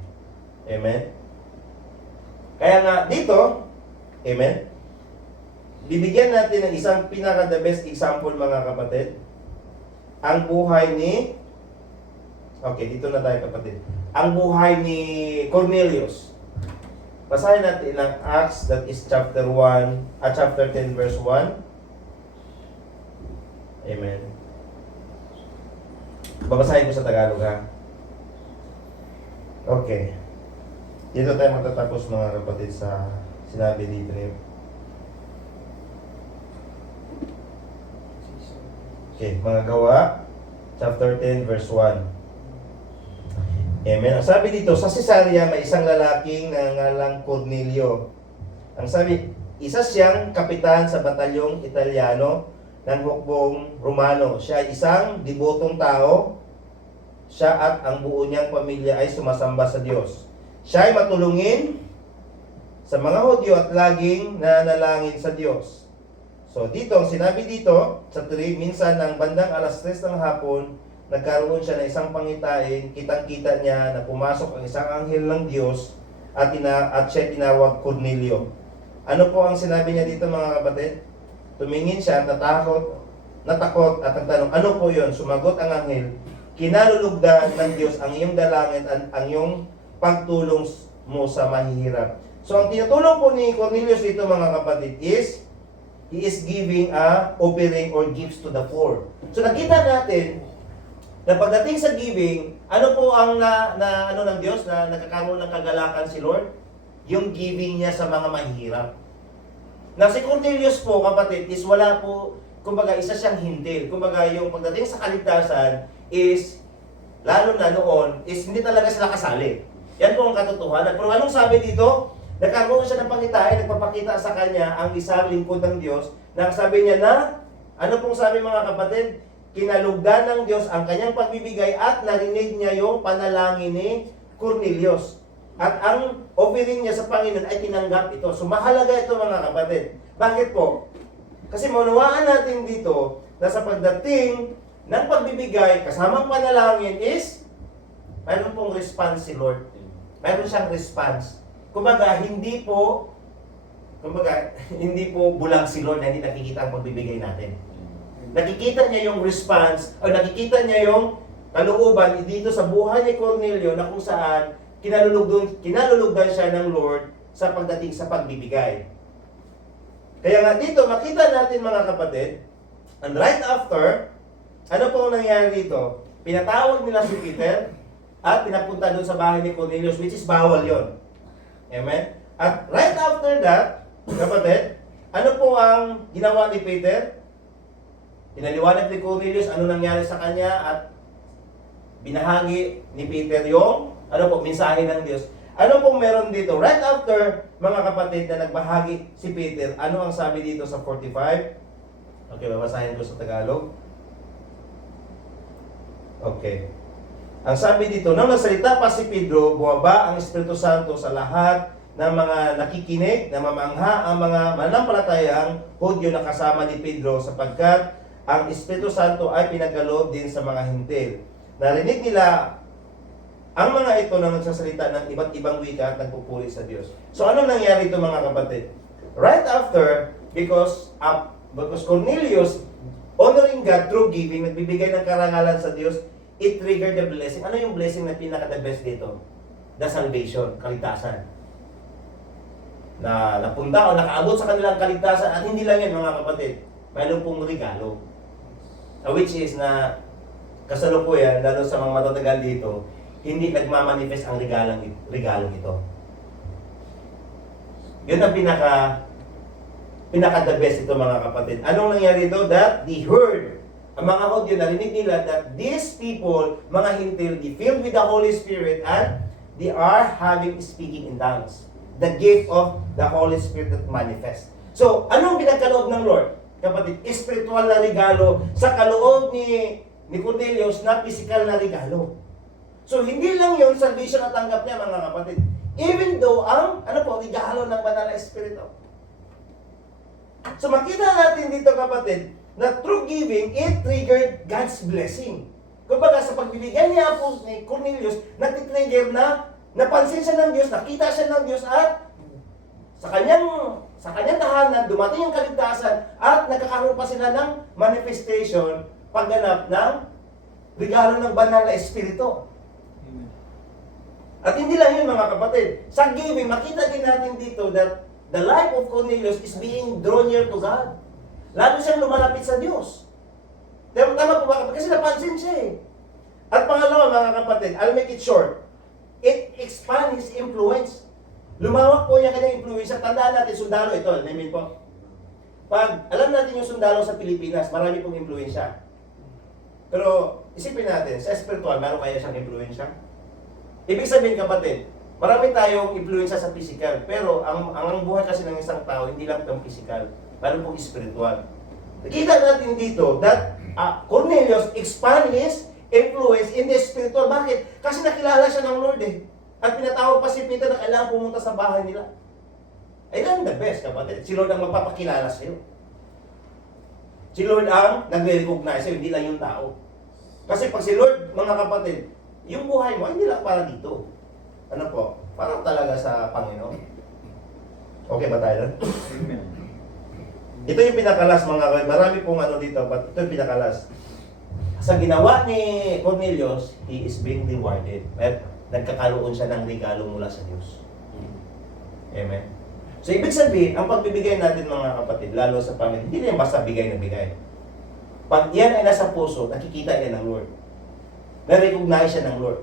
Amen? Kaya nga dito, amen, bibigyan natin ng isang pinaka-the best example mga kapatid. Ang buhay ni, dito na tayo kapatid. Ang buhay ni Cornelius. Basahin natin ang Acts, that is chapter 10 verse 1. Amen. Babasahin ko sa Tagalog ha. Okay. Dito tayo magtatapos mga kapatid sa sinabi dito niyo. Okay, mga Gawa, chapter 10 verse 1. Amen. Ang sabi dito, sa Cesarea may isang lalaking nangalang Cornelio. Ang sabi, isa siyang kapitan sa batalyong Italiano ng hukbong Romano. Siya ay isang debotong tao. Siya at ang buo niyang pamilya ay sumasamba sa Diyos. Siya ay matulungin sa mga Hudyo at laging nanalangin sa Diyos. So dito, ang sinabi dito, sa 3, minsan ng bandang alas 3 ng hapon, nagkaroon siya ng isang pangitain, kitang-kita niya na pumasok ang isang anghel ng Diyos at siya tinawag Cornelio. Ano po ang sinabi niya dito mga kapatid? Tumingin siya at natakot at nagtanong, ano po yun? Sumagot ang anghel, kinalulugdan ng Diyos ang iyong dalangin at ang iyong pagtulong mo sa mahihirap. So ang tinutulong po ni Cornelius dito mga kapatid is, he is giving a offering or gifts to the poor. So nakita natin, na pagdating sa giving, ano po ang ano ng Diyos na nakakaroon ng kagalakan si Lord? Yung giving niya sa mga mahihirap. Na si Cornelius po, kapatid, is wala po, kumbaga isa siyang hintil. Kumbaga yung pagdating sa kaligtasan is, lalo na noon, is hindi talaga sila kasali. Yan po ang katotohanan. Pero anong sabi dito? Nagkaroon siya ng pangitain, nagpapakita sa kanya ang isang lingkod ng Diyos, na sabi niya na, ano pong sabi mga kapatid? Kinalugdan ng Diyos ang kanyang pagbibigay at narinig niya yung panalangin ni Cornelius. At ang offering niya sa Panginoon ay tinanggap ito. So mahalaga ito mga kapatid. Bakit po? Kasi maunawaan natin dito na sa pagdating ng pagbibigay kasamang panalangin is mayroon pong response si Lord. Mayroon siyang response. Kumbaga, hindi po bulang si Lord na hindi nakikita ang pagbibigay natin. Nakikita niya yung response, o nakikita niya yung kalooban dito sa buhay ni Cornelio na kung saan kinalulugdan siya ng Lord sa pagdating sa pagbibigay. Kaya nga dito, makita natin mga kapatid, and right after, ano po nangyari dito? Pinatawag nila si Peter at pinapunta doon sa bahay ni Cornelius, which is bawal yon. Amen? At right after that, kapatid, ano po ang ginawa ni Peter? Pinaliwanag ni Cornelius ano nangyari sa kanya at binahagi ni Peter yung mensahe ng Diyos. Ano pong meron dito? Right after, mga kapatid, na nagbahagi si Peter, ano ang sabi dito sa 45? Okay, babasahin ko sa Tagalog. Okay. Ang sabi dito, nang nagsalita pa si Pedro, bumaba ang Espiritu Santo sa lahat ng mga nakikinig, na mamangha ang mga manampalatayang Hudyo na kasama ni Pedro sapagkat ang Espiritu Santo ay pinagkaloob din sa mga hintil. Narinig nila ang mga ito na nagsasalita ng iba't ibang wika at nagpupuri sa Diyos. So ano nangyari ito mga kapatid? Right after, because Cornelius honoring God through giving, nagbibigay ng karangalan sa Diyos, it triggered the blessing. Ano yung blessing na pinaka-the best dito? The salvation, kaligtasan. Na napunta o nakaabot sa kanilang kaligtasan at hindi lang yan mga kapatid. Mayroon pong regalo. Which is na kasalukuyan, lalo sa mga matatagal dito, hindi nagmamanifest ang regalong ito. Yun ang pinaka-the best ito mga kapatid. Anong nangyari ito? That they heard. Ang mga Hudyo, narinig nila that these people, mga hintil, they filled with the Holy Spirit and they are having speaking in tongues. The gift of the Holy Spirit that manifests. So, anong pinagkaloob ng Lord? Kapatid, spiritual na regalo sa kaloob ni Cornelius na physical na regalo. So, hindi lang yun salvation na tanggap niya mga kapatid. Even though ang, regalo ng banal na Espiritu. So, makita natin dito kapatid, na through giving, it triggered God's blessing. Kumbaga, sa pagbibigay niya po ni Cornelius, nag-trigger na napansin siya ng Diyos, nakita siya ng Diyos, at sa kanyang tahanan, dumating yung kaligtasan, at nagkakaroon pa sila ng manifestation, pagganap ng regalo ng banal na Espiritu. At hindi lang yun mga kapatid. Sa giving, makita din natin dito that the life of Cornelius is being drawn near to God. Lalo siyang lumalapit sa Diyos. Tama po ba kapatid? Kasi napansin siya eh. At pangalawa mga kapatid, I'll make it short. It expands his influence. Lumawak po niya kanyang influence. Tandaan natin, sundalo ito. Namin po. Pag alam natin yung sundalo sa Pilipinas, marami pong influensya. Pero isipin natin, sa spiritual, meron kaya siyang influensya? Ibig sabihin kapatid, marami tayong influensya sa physical. Pero ang buhay kasi ng isang tao, hindi lang itong physical. Meron pong spiritual. Nakita natin dito that Cornelius expand his influence in the spiritual. Bakit? Kasi nakilala siya ng Lord eh. At pinatawag pa si Peter na kailangan pumunta sa bahay nila. Ay lang the best kapatid. Si Lord ang magpapakilala sa iyo. Si Lord ang nagre-recognize sa'yo, hindi lang yung tao. Kasi pag si Lord, mga kapatid, yung buhay mo, hindi lang para dito. Ano po? Para talaga sa Panginoon. Okay ba tayo? Ito yung pinakalas mga kapatid. Marami pong dito, but ito yung pinakalas. Sa ginawa ni Cornelius, he is being rewarded. At nagkakaroon siya ng regalo mula sa Diyos. Amen. So, ibig sabihin, ang pagbibigay natin mga kapatid, lalo sa Panginoon, hindi na basta bigay na bigay. Pag yan ay nasa puso, nakikita yan ng Lord. Na-recognize siya ng Lord.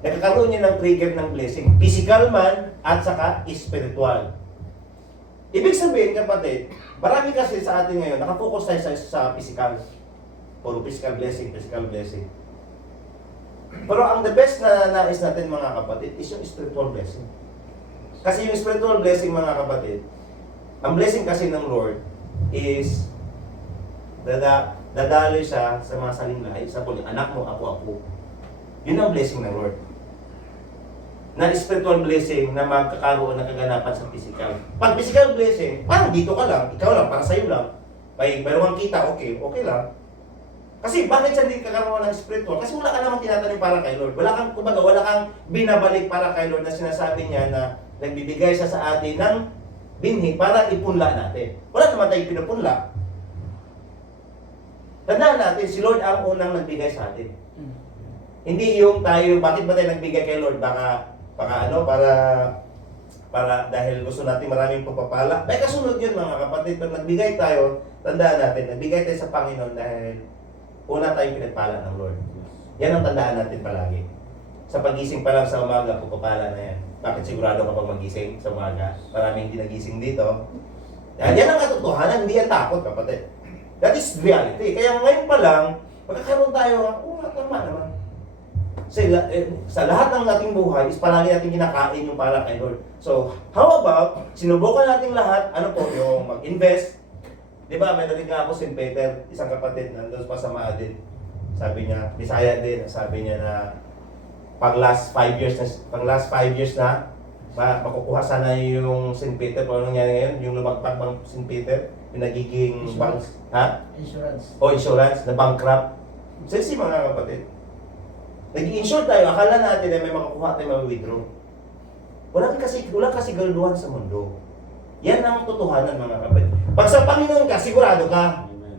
Nagkakaroon niya ng trigger ng blessing. Physical man at saka spiritual. Ibig sabihin, kapatid, marami kasi sa atin ngayon, nakafocus tayo sa physical. Puro physical blessing, physical blessing. Pero ang the best na nais natin mga kapatid is yung spiritual blessing. Kasi yung spiritual blessing mga kapatid, ang blessing kasi ng Lord is dadaloy siya sa mga salinlahi. Sa anak mo, ako. Yun ang blessing ng Lord. Na spiritual blessing na magkakaroon ng kaganapan sa physical. Pag physical blessing, parang dito ka lang, ikaw lang, para sa'yo lang. Mayroon kang kita, okay lang. Kasi bakit siya hindi kakaroon ng spiritual? Kasi wala ka namang tinatanim para kay Lord. Wala kang binabalik para kay Lord na sinasabi niya na nagbibigay siya sa atin ng binhi para ipunla natin. Wala naman tayong pinupunla. Tandaan natin, si Lord ang unang nagbigay sa atin. Hindi yung tayo, bakit ba tayo nagbigay kay Lord? Baka dahil gusto natin maraming pagpapala. May kasunod yun mga kapatid. Pag nagbigay tayo, tandaan natin, nagbigay tayo sa Panginoon dahil una tayong pinagpala ng Lord. Yan ang tandaan natin palagi. Sa pagising pa lang sa umaga, pagpapala na yan. Bakit sigurado kapag magising sa umaga? Maraming hindi nagising dito. Yan ang katotohanan, hindi yan takot kapatid. That is reality. Kaya ngayon pa lang, magkakaroon tayo, tama naman. Sa lahat ng ating buhay, is palagi natin kinakain yung para kay Lord. So, how about, sinubukan natin lahat, yung mag-invest. Di ba, may narinig nga ako si Peter, isang kapatid, nandun pa sa Maadin. Sabi niya, Bisaya din, sabi niya na pag last 5 years na, makukuha sana yung St. Peter. Kung ano nangyari ngayon, yung lumagpak ng St. Peter, yung nagiging bank, ha? Insurance. O insurance, na bankrupt. Sensi mga kapatid. Nag-insure tayo, akala natin na may makukuha tayo, may withdraw. Walang kasiguraduhan sa mundo. Yan ang totohanan mga kapatid. Pag sa Panginoon ka, sigurado ka. Amen.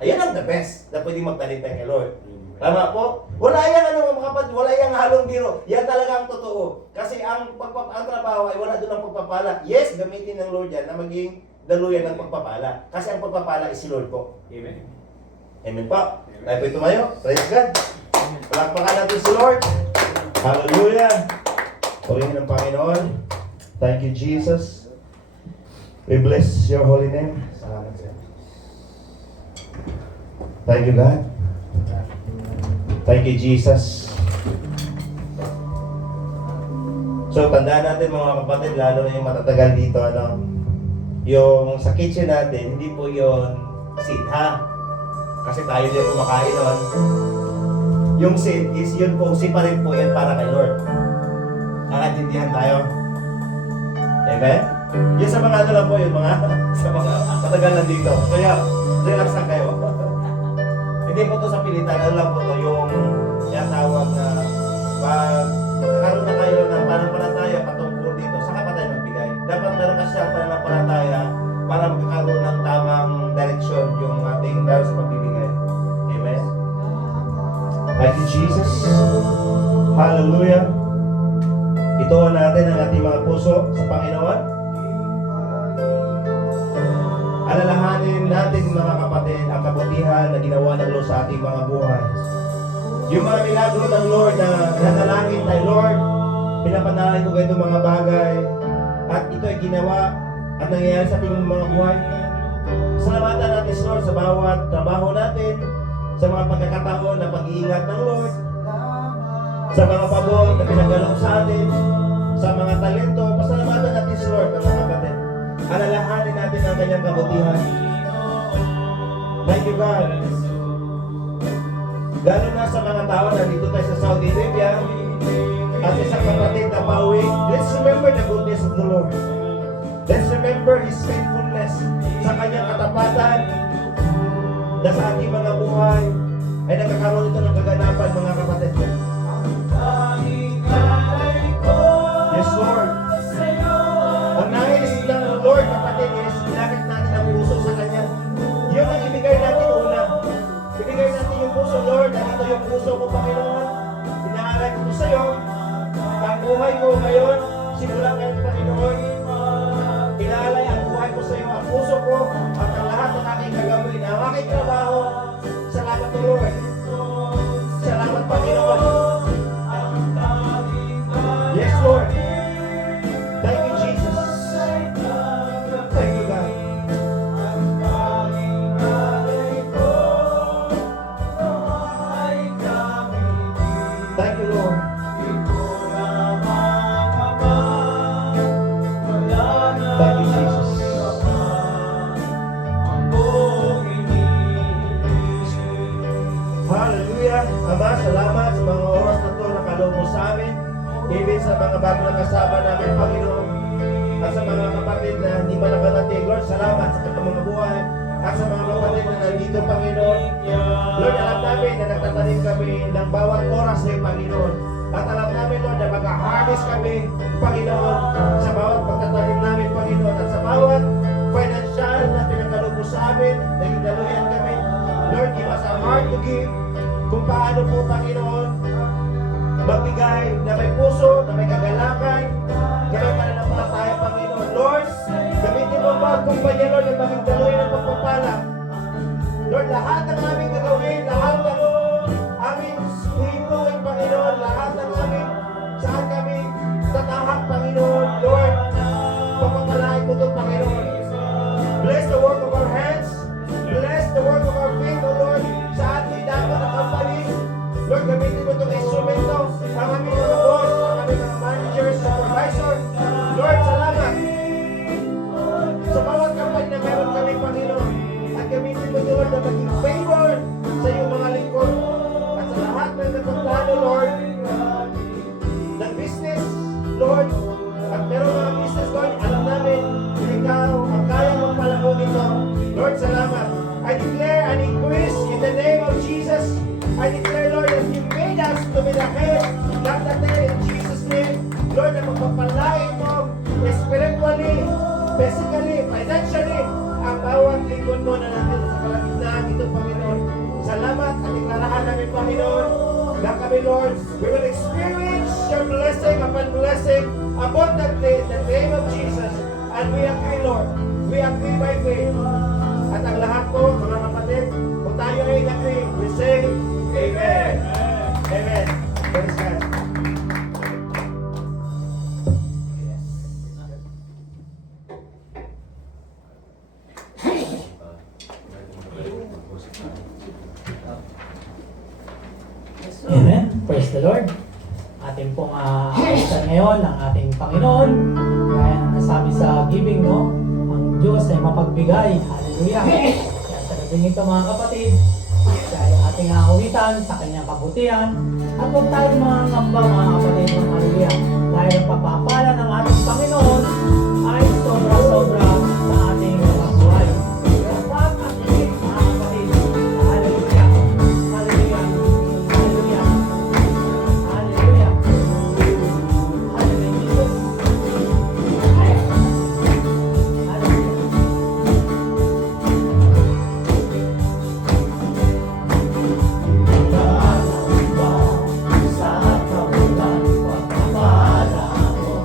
Ayan ang the best na pwede magtalintay kay Lord. Amen. Tama po? Wala yan mga kapatid, wala yang halong biro. Yan talaga ang totoo. Kasi ang trabaho ay wala doon ang pagpapala. Yes, gamitin ng Lord yan na maging daluyan ng pagpapala. Kasi ang pagpapala is si Lord po. Amen. Amen po. Tayo po tumayo. Praise God. Palakpakan natin si Lord. Hallelujah. Purihin ng Panginoon. Thank you, Jesus. We bless your holy name. Salamat sa iyo. Thank you, God. Thank you, Jesus. So, tandaan natin mga kapatid, lalo na yung matatagal dito, ano? Yung sa kitchen natin, hindi po yon seed, ha? Kasi tayo din kumakain nun. Yung seed is yun po, separate po yan para kay Lord. Nakaintindihan tayo? Amen? Yan sa mga ano lang po yun, mga sa mga matagal lang dito. Kaya, relax lang kayo. Hindi po to sa pilitan, ano lang po to yung tawag na pag magkakaroon na kayo ng pananampalataya patungkol dito, saka pa tayo magbigay. Dapat meron kasi ang pananampalataya para magkakaroon ng tamang direksyon yung ating dahil sa pagbibigay. Amen? Thank you, Jesus. Hallelujah. Ituon natin ang ating mga puso sa Panginoon. Alalahanin natin mga kapatid ang kabutihan na ginawa ng Lord sa ating mga buhay. Yung mga milagro ng Lord na nanalangin tayo, Lord, pinapanalangin ko kayo itong mga bagay at ito ay ginawa at nangyayari sa ating mga buhay. Salamatan natin, Lord, sa bawat trabaho natin, sa mga pagkakataon na pag-iingat ng Lord, sa mga pabor na pinagalaw sa atin, sa mga talento. Pasalamatan natin, Lord, mga kapatid. Alalahanin natin ang kanyang kabutihan. Thank you, God. Lalo na sa mga tao na dito tayo sa Saudi Arabia at isang kapatid na pauwi, let's remember the goodness of the Lord. Let's remember His faithfulness sa kanyang katapatan na sa ating mga buhay ay nagkakaroon ito ng kaganapan, mga kapatid. Yes, Lord. Ang nais ng Lord, kapatid, is ilakit natin ang puso sa Kanya. Yun ang ibigay natin una. Ibigay natin yung puso, Lord. Ito yung puso ko, Panginoon. Inaalay ko sa iyo. Ang buhay ko ngayon, simula ngayon, Panginoon. Inaalay ang buhay ko sa iyo, ang puso ko, at ang lahat ng aking gagawin, ang aking trabaho. Salamat, Lord. Salamat, Panginoon. Yes, Lord. Thank you, Jesus. Thank you, God. Thank you, Lord. Thank you, Jesus. Hallelujah. Ama, salamat sa mga oras na ito na kaloob mo sa amin. Even sa mga bago na kasama namin, Panginoon. At sa mga kapatid na hindi pa nakarating, Lord, salamat sa kanilang mga buhay. At sa mga kapatid na nandito, Panginoon. Lord, alam namin na nagtatanim kami ng bawat oras sa iyo, Panginoon. At alam namin, Lord, na mag-harvest kami, Panginoon, sa bawat pagtatanim namin, Panginoon. At sa bawat financial na pinagkaloob mo sa amin, naging daluyan kami. Lord, give us a heart to give. Kung paano po, Panginoon, magbigay na may puso, na may kagalakan, na may pananampalataya, Panginoon. Lord, gamitin mo pa ang kumpanya, Lord, na maging daluyan ng pagpapala. Lord, lahat ng aming gagawin, lahat ng aming hihintuin, Panginoon, lahat ng aming saan kami tatahak, Panginoon. Lord, pagpapalain mo ito, Panginoon. Bless the work of our hands. Bless the work of our feet, O Lord, sa ating dapat na company. Lord, gamitin mo itong instrumento, ang aming mga boss, ang aming mga managers, supervisor. Lord, salamat sa bawat kampanya na meron kami, Panginoon. At gamitin mo ito, Lord, na maging favor sa iyong mga lingkod. na itong plano, Lord, ng business, Lord. At meron mga business, Lord, alam namin na ikaw ang kaya magpalako nito. Lord, salamat. I declare an increase in the name of Jesus. I declare, Lord, that you made us to be the head, not the tail, in Jesus' name. Lord, na magpapalain mo spiritually, physically, financially, ang bawat lingkod mo na natin sa kalagitnaan ito, Panginoon. Salamat at iklarahan namin, Panginoon, na kami, Lord, we will experience your blessing upon blessing abundantly in the name of Jesus. And we agree, Lord. We agree by faith. At ang lahat po, mga kapatid, kung tayo ay agree, we say, Amen. Amen. Praise God. Amen. Praise the Lord. Ating pong aalisan ngayon ang ating Panginoon. Kaya nasabi sa giving, no? Ang Diyos ay mapagbigay. Hallelujah. Kaya sa gabing ito, mga kapatid, kaya ating awitan sa kanyang kabutihan. At huwag tayo mga ngamba, mga kapatid, ng hallelujah. Dahil ang pagpapala ng ating Panginoon ay sobra-sobra sa ating mga buhay. Kapag at higit, mga kapatid, hallelujah. Hallelujah. Hallelujah. Hallelujah. Hallelujah, Jesus. Hallelujah. Sa kabulan, pagpapala mo,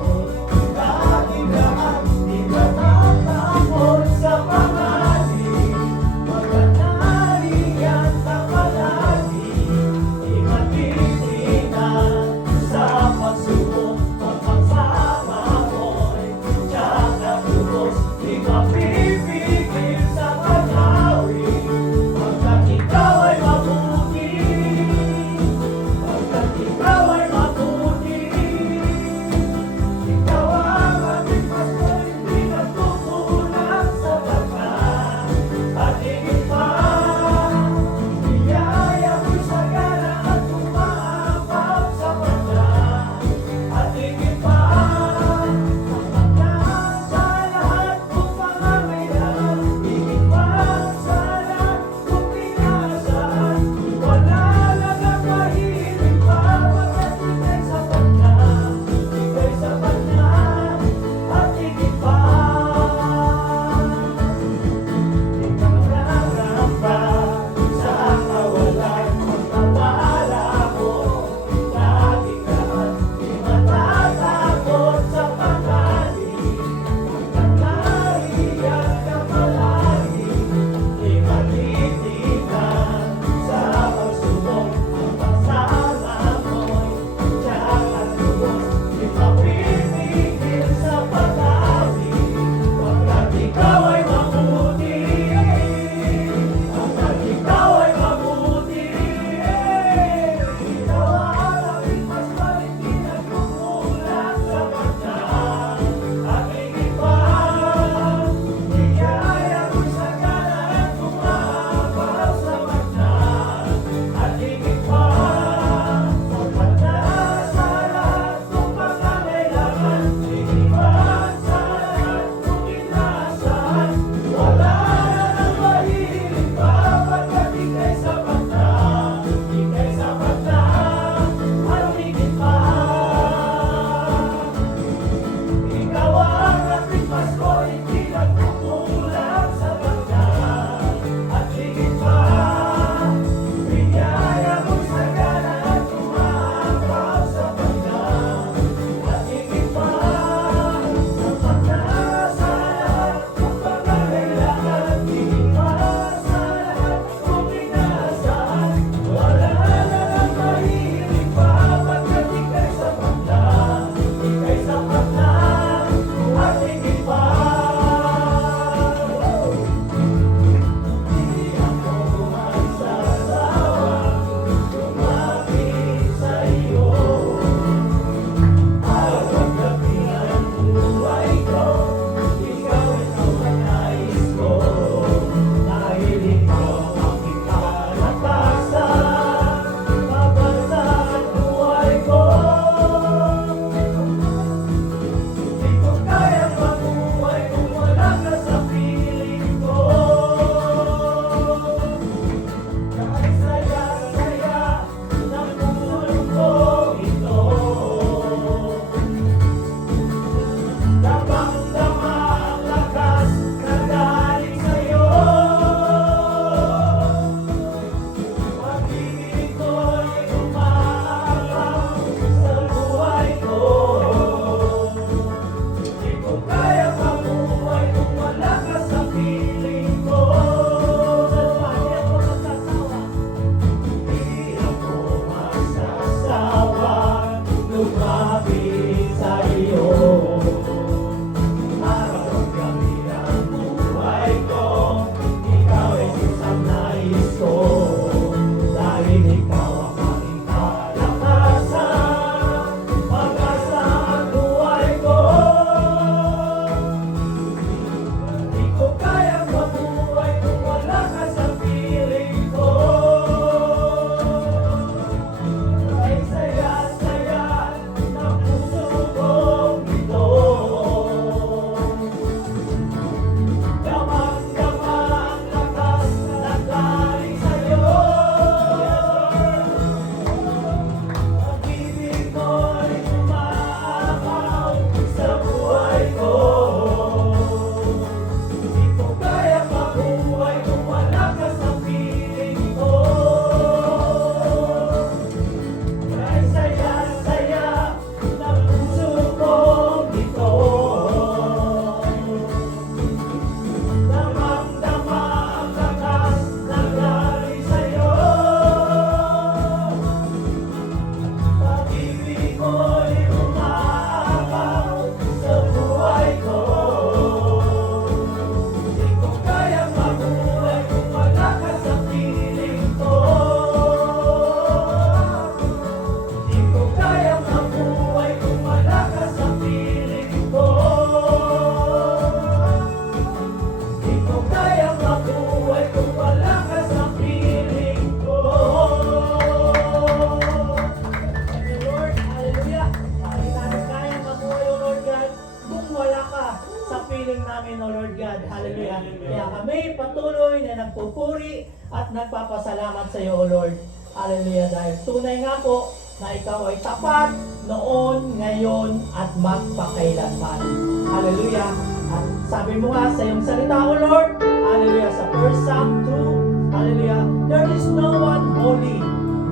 patuloy na nagpupuri at nagpapasalamat sa iyo, O Lord. Hallelujah. Dahil tunay nga po na ikaw ay tapat noon, ngayon, at magpakailanman. Hallelujah. At sabi mo nga sa iyong salita, O Lord, hallelujah, sa 1 Psalm 2, hallelujah, there is no one holy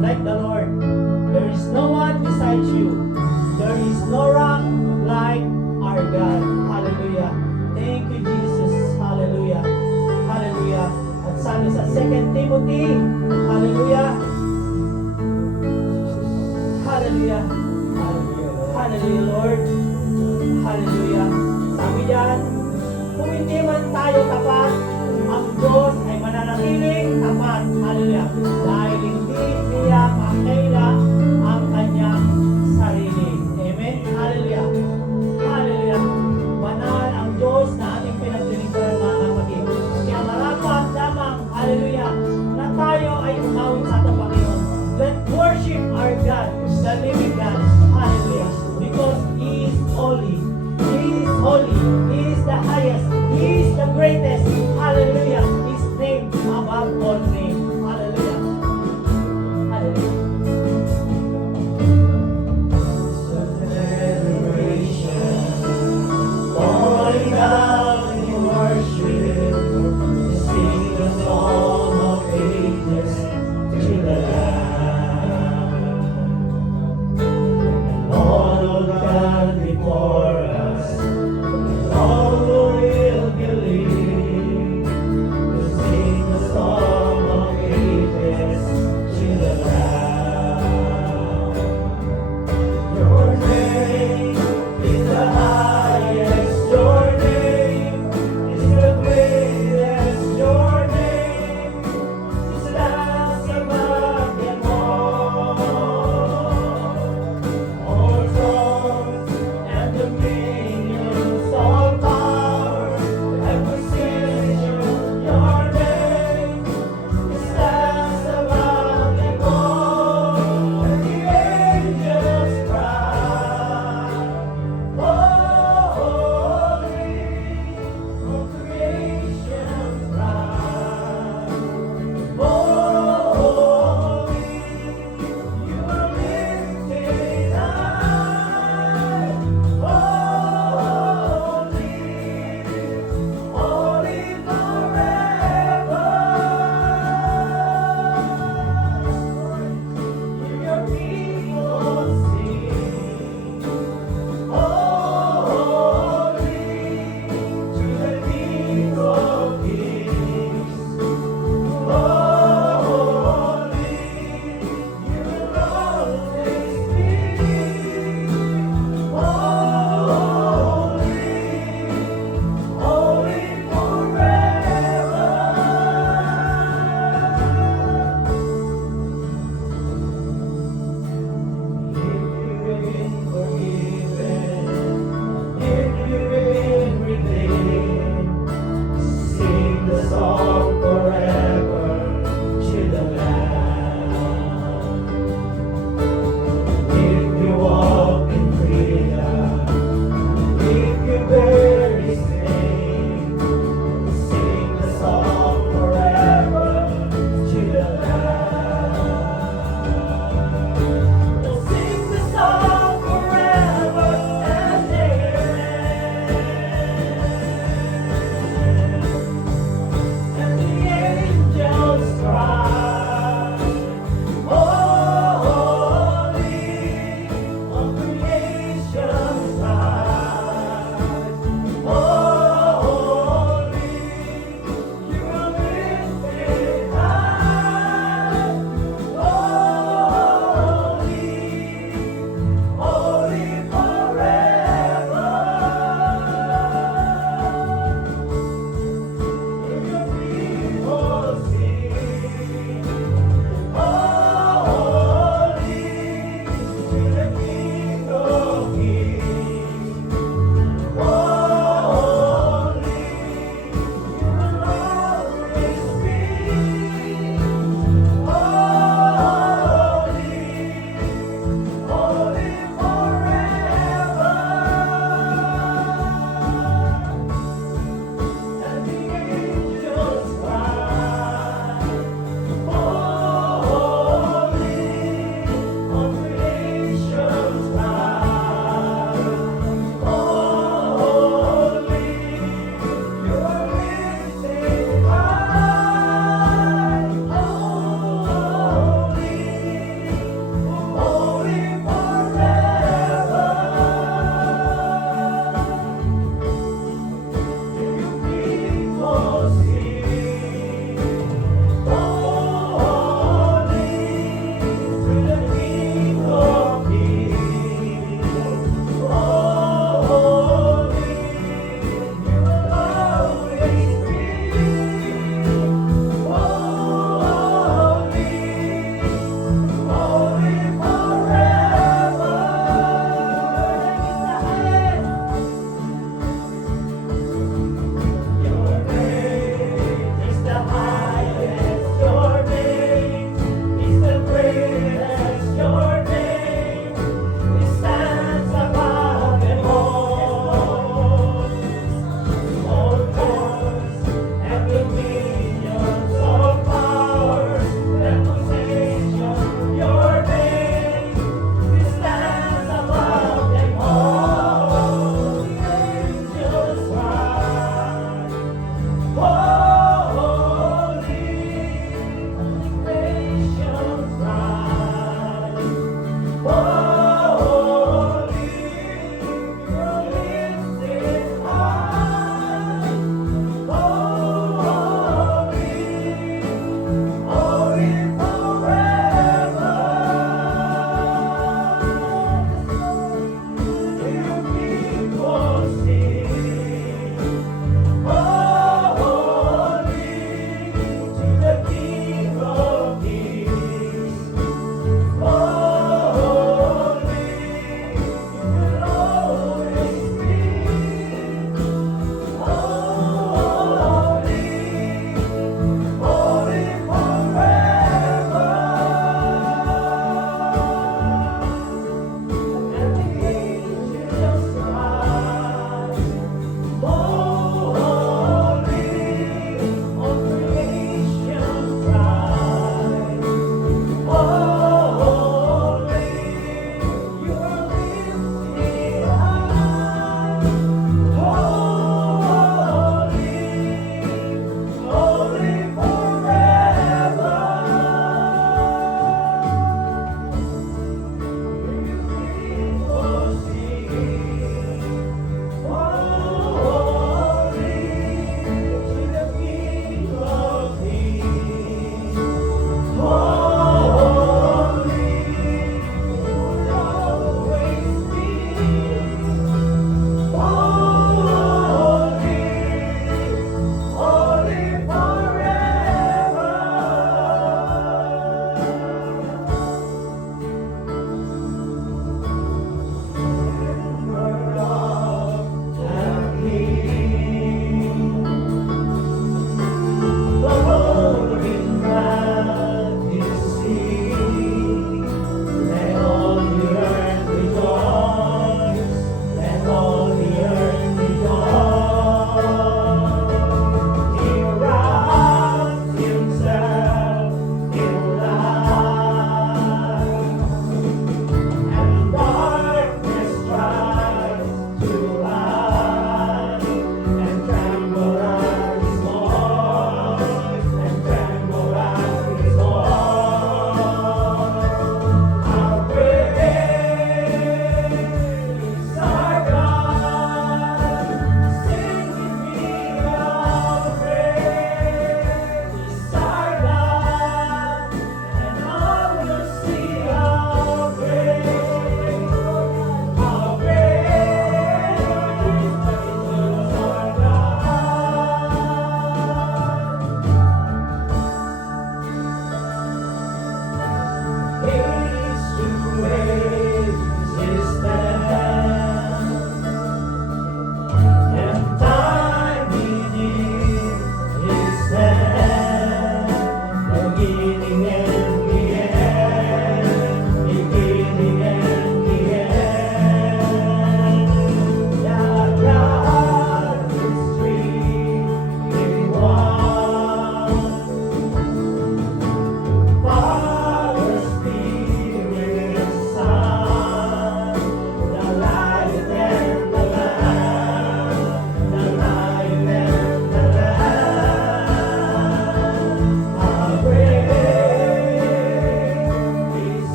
like the Lord. There is no one besides you. There is no rock like our God. Hallelujah. Thank you, Jesus. Hallelujah. Hallelujah. At sabi sa 2 Timothy, hallelujah, hallelujah, hallelujah, Lord. Hallelujah. Sabi diyan, kung hindi man tayo tapat, ang Diyos ay mananatiling tapat. Hallelujah. Dahil hindi niya makaila ang kanyang sarili. Amen. Hallelujah. Hallelujah. Banal ang Diyos na ating pinaglilingkuran, mga kapatid. Kaya marapat lamang, hallelujah, na tayo ay umawit sa ating Panginoon. Let's worship our God, the living God. Hallelujah. Because He is holy. He is holy. He is the highest. He is the greatest. Hallelujah.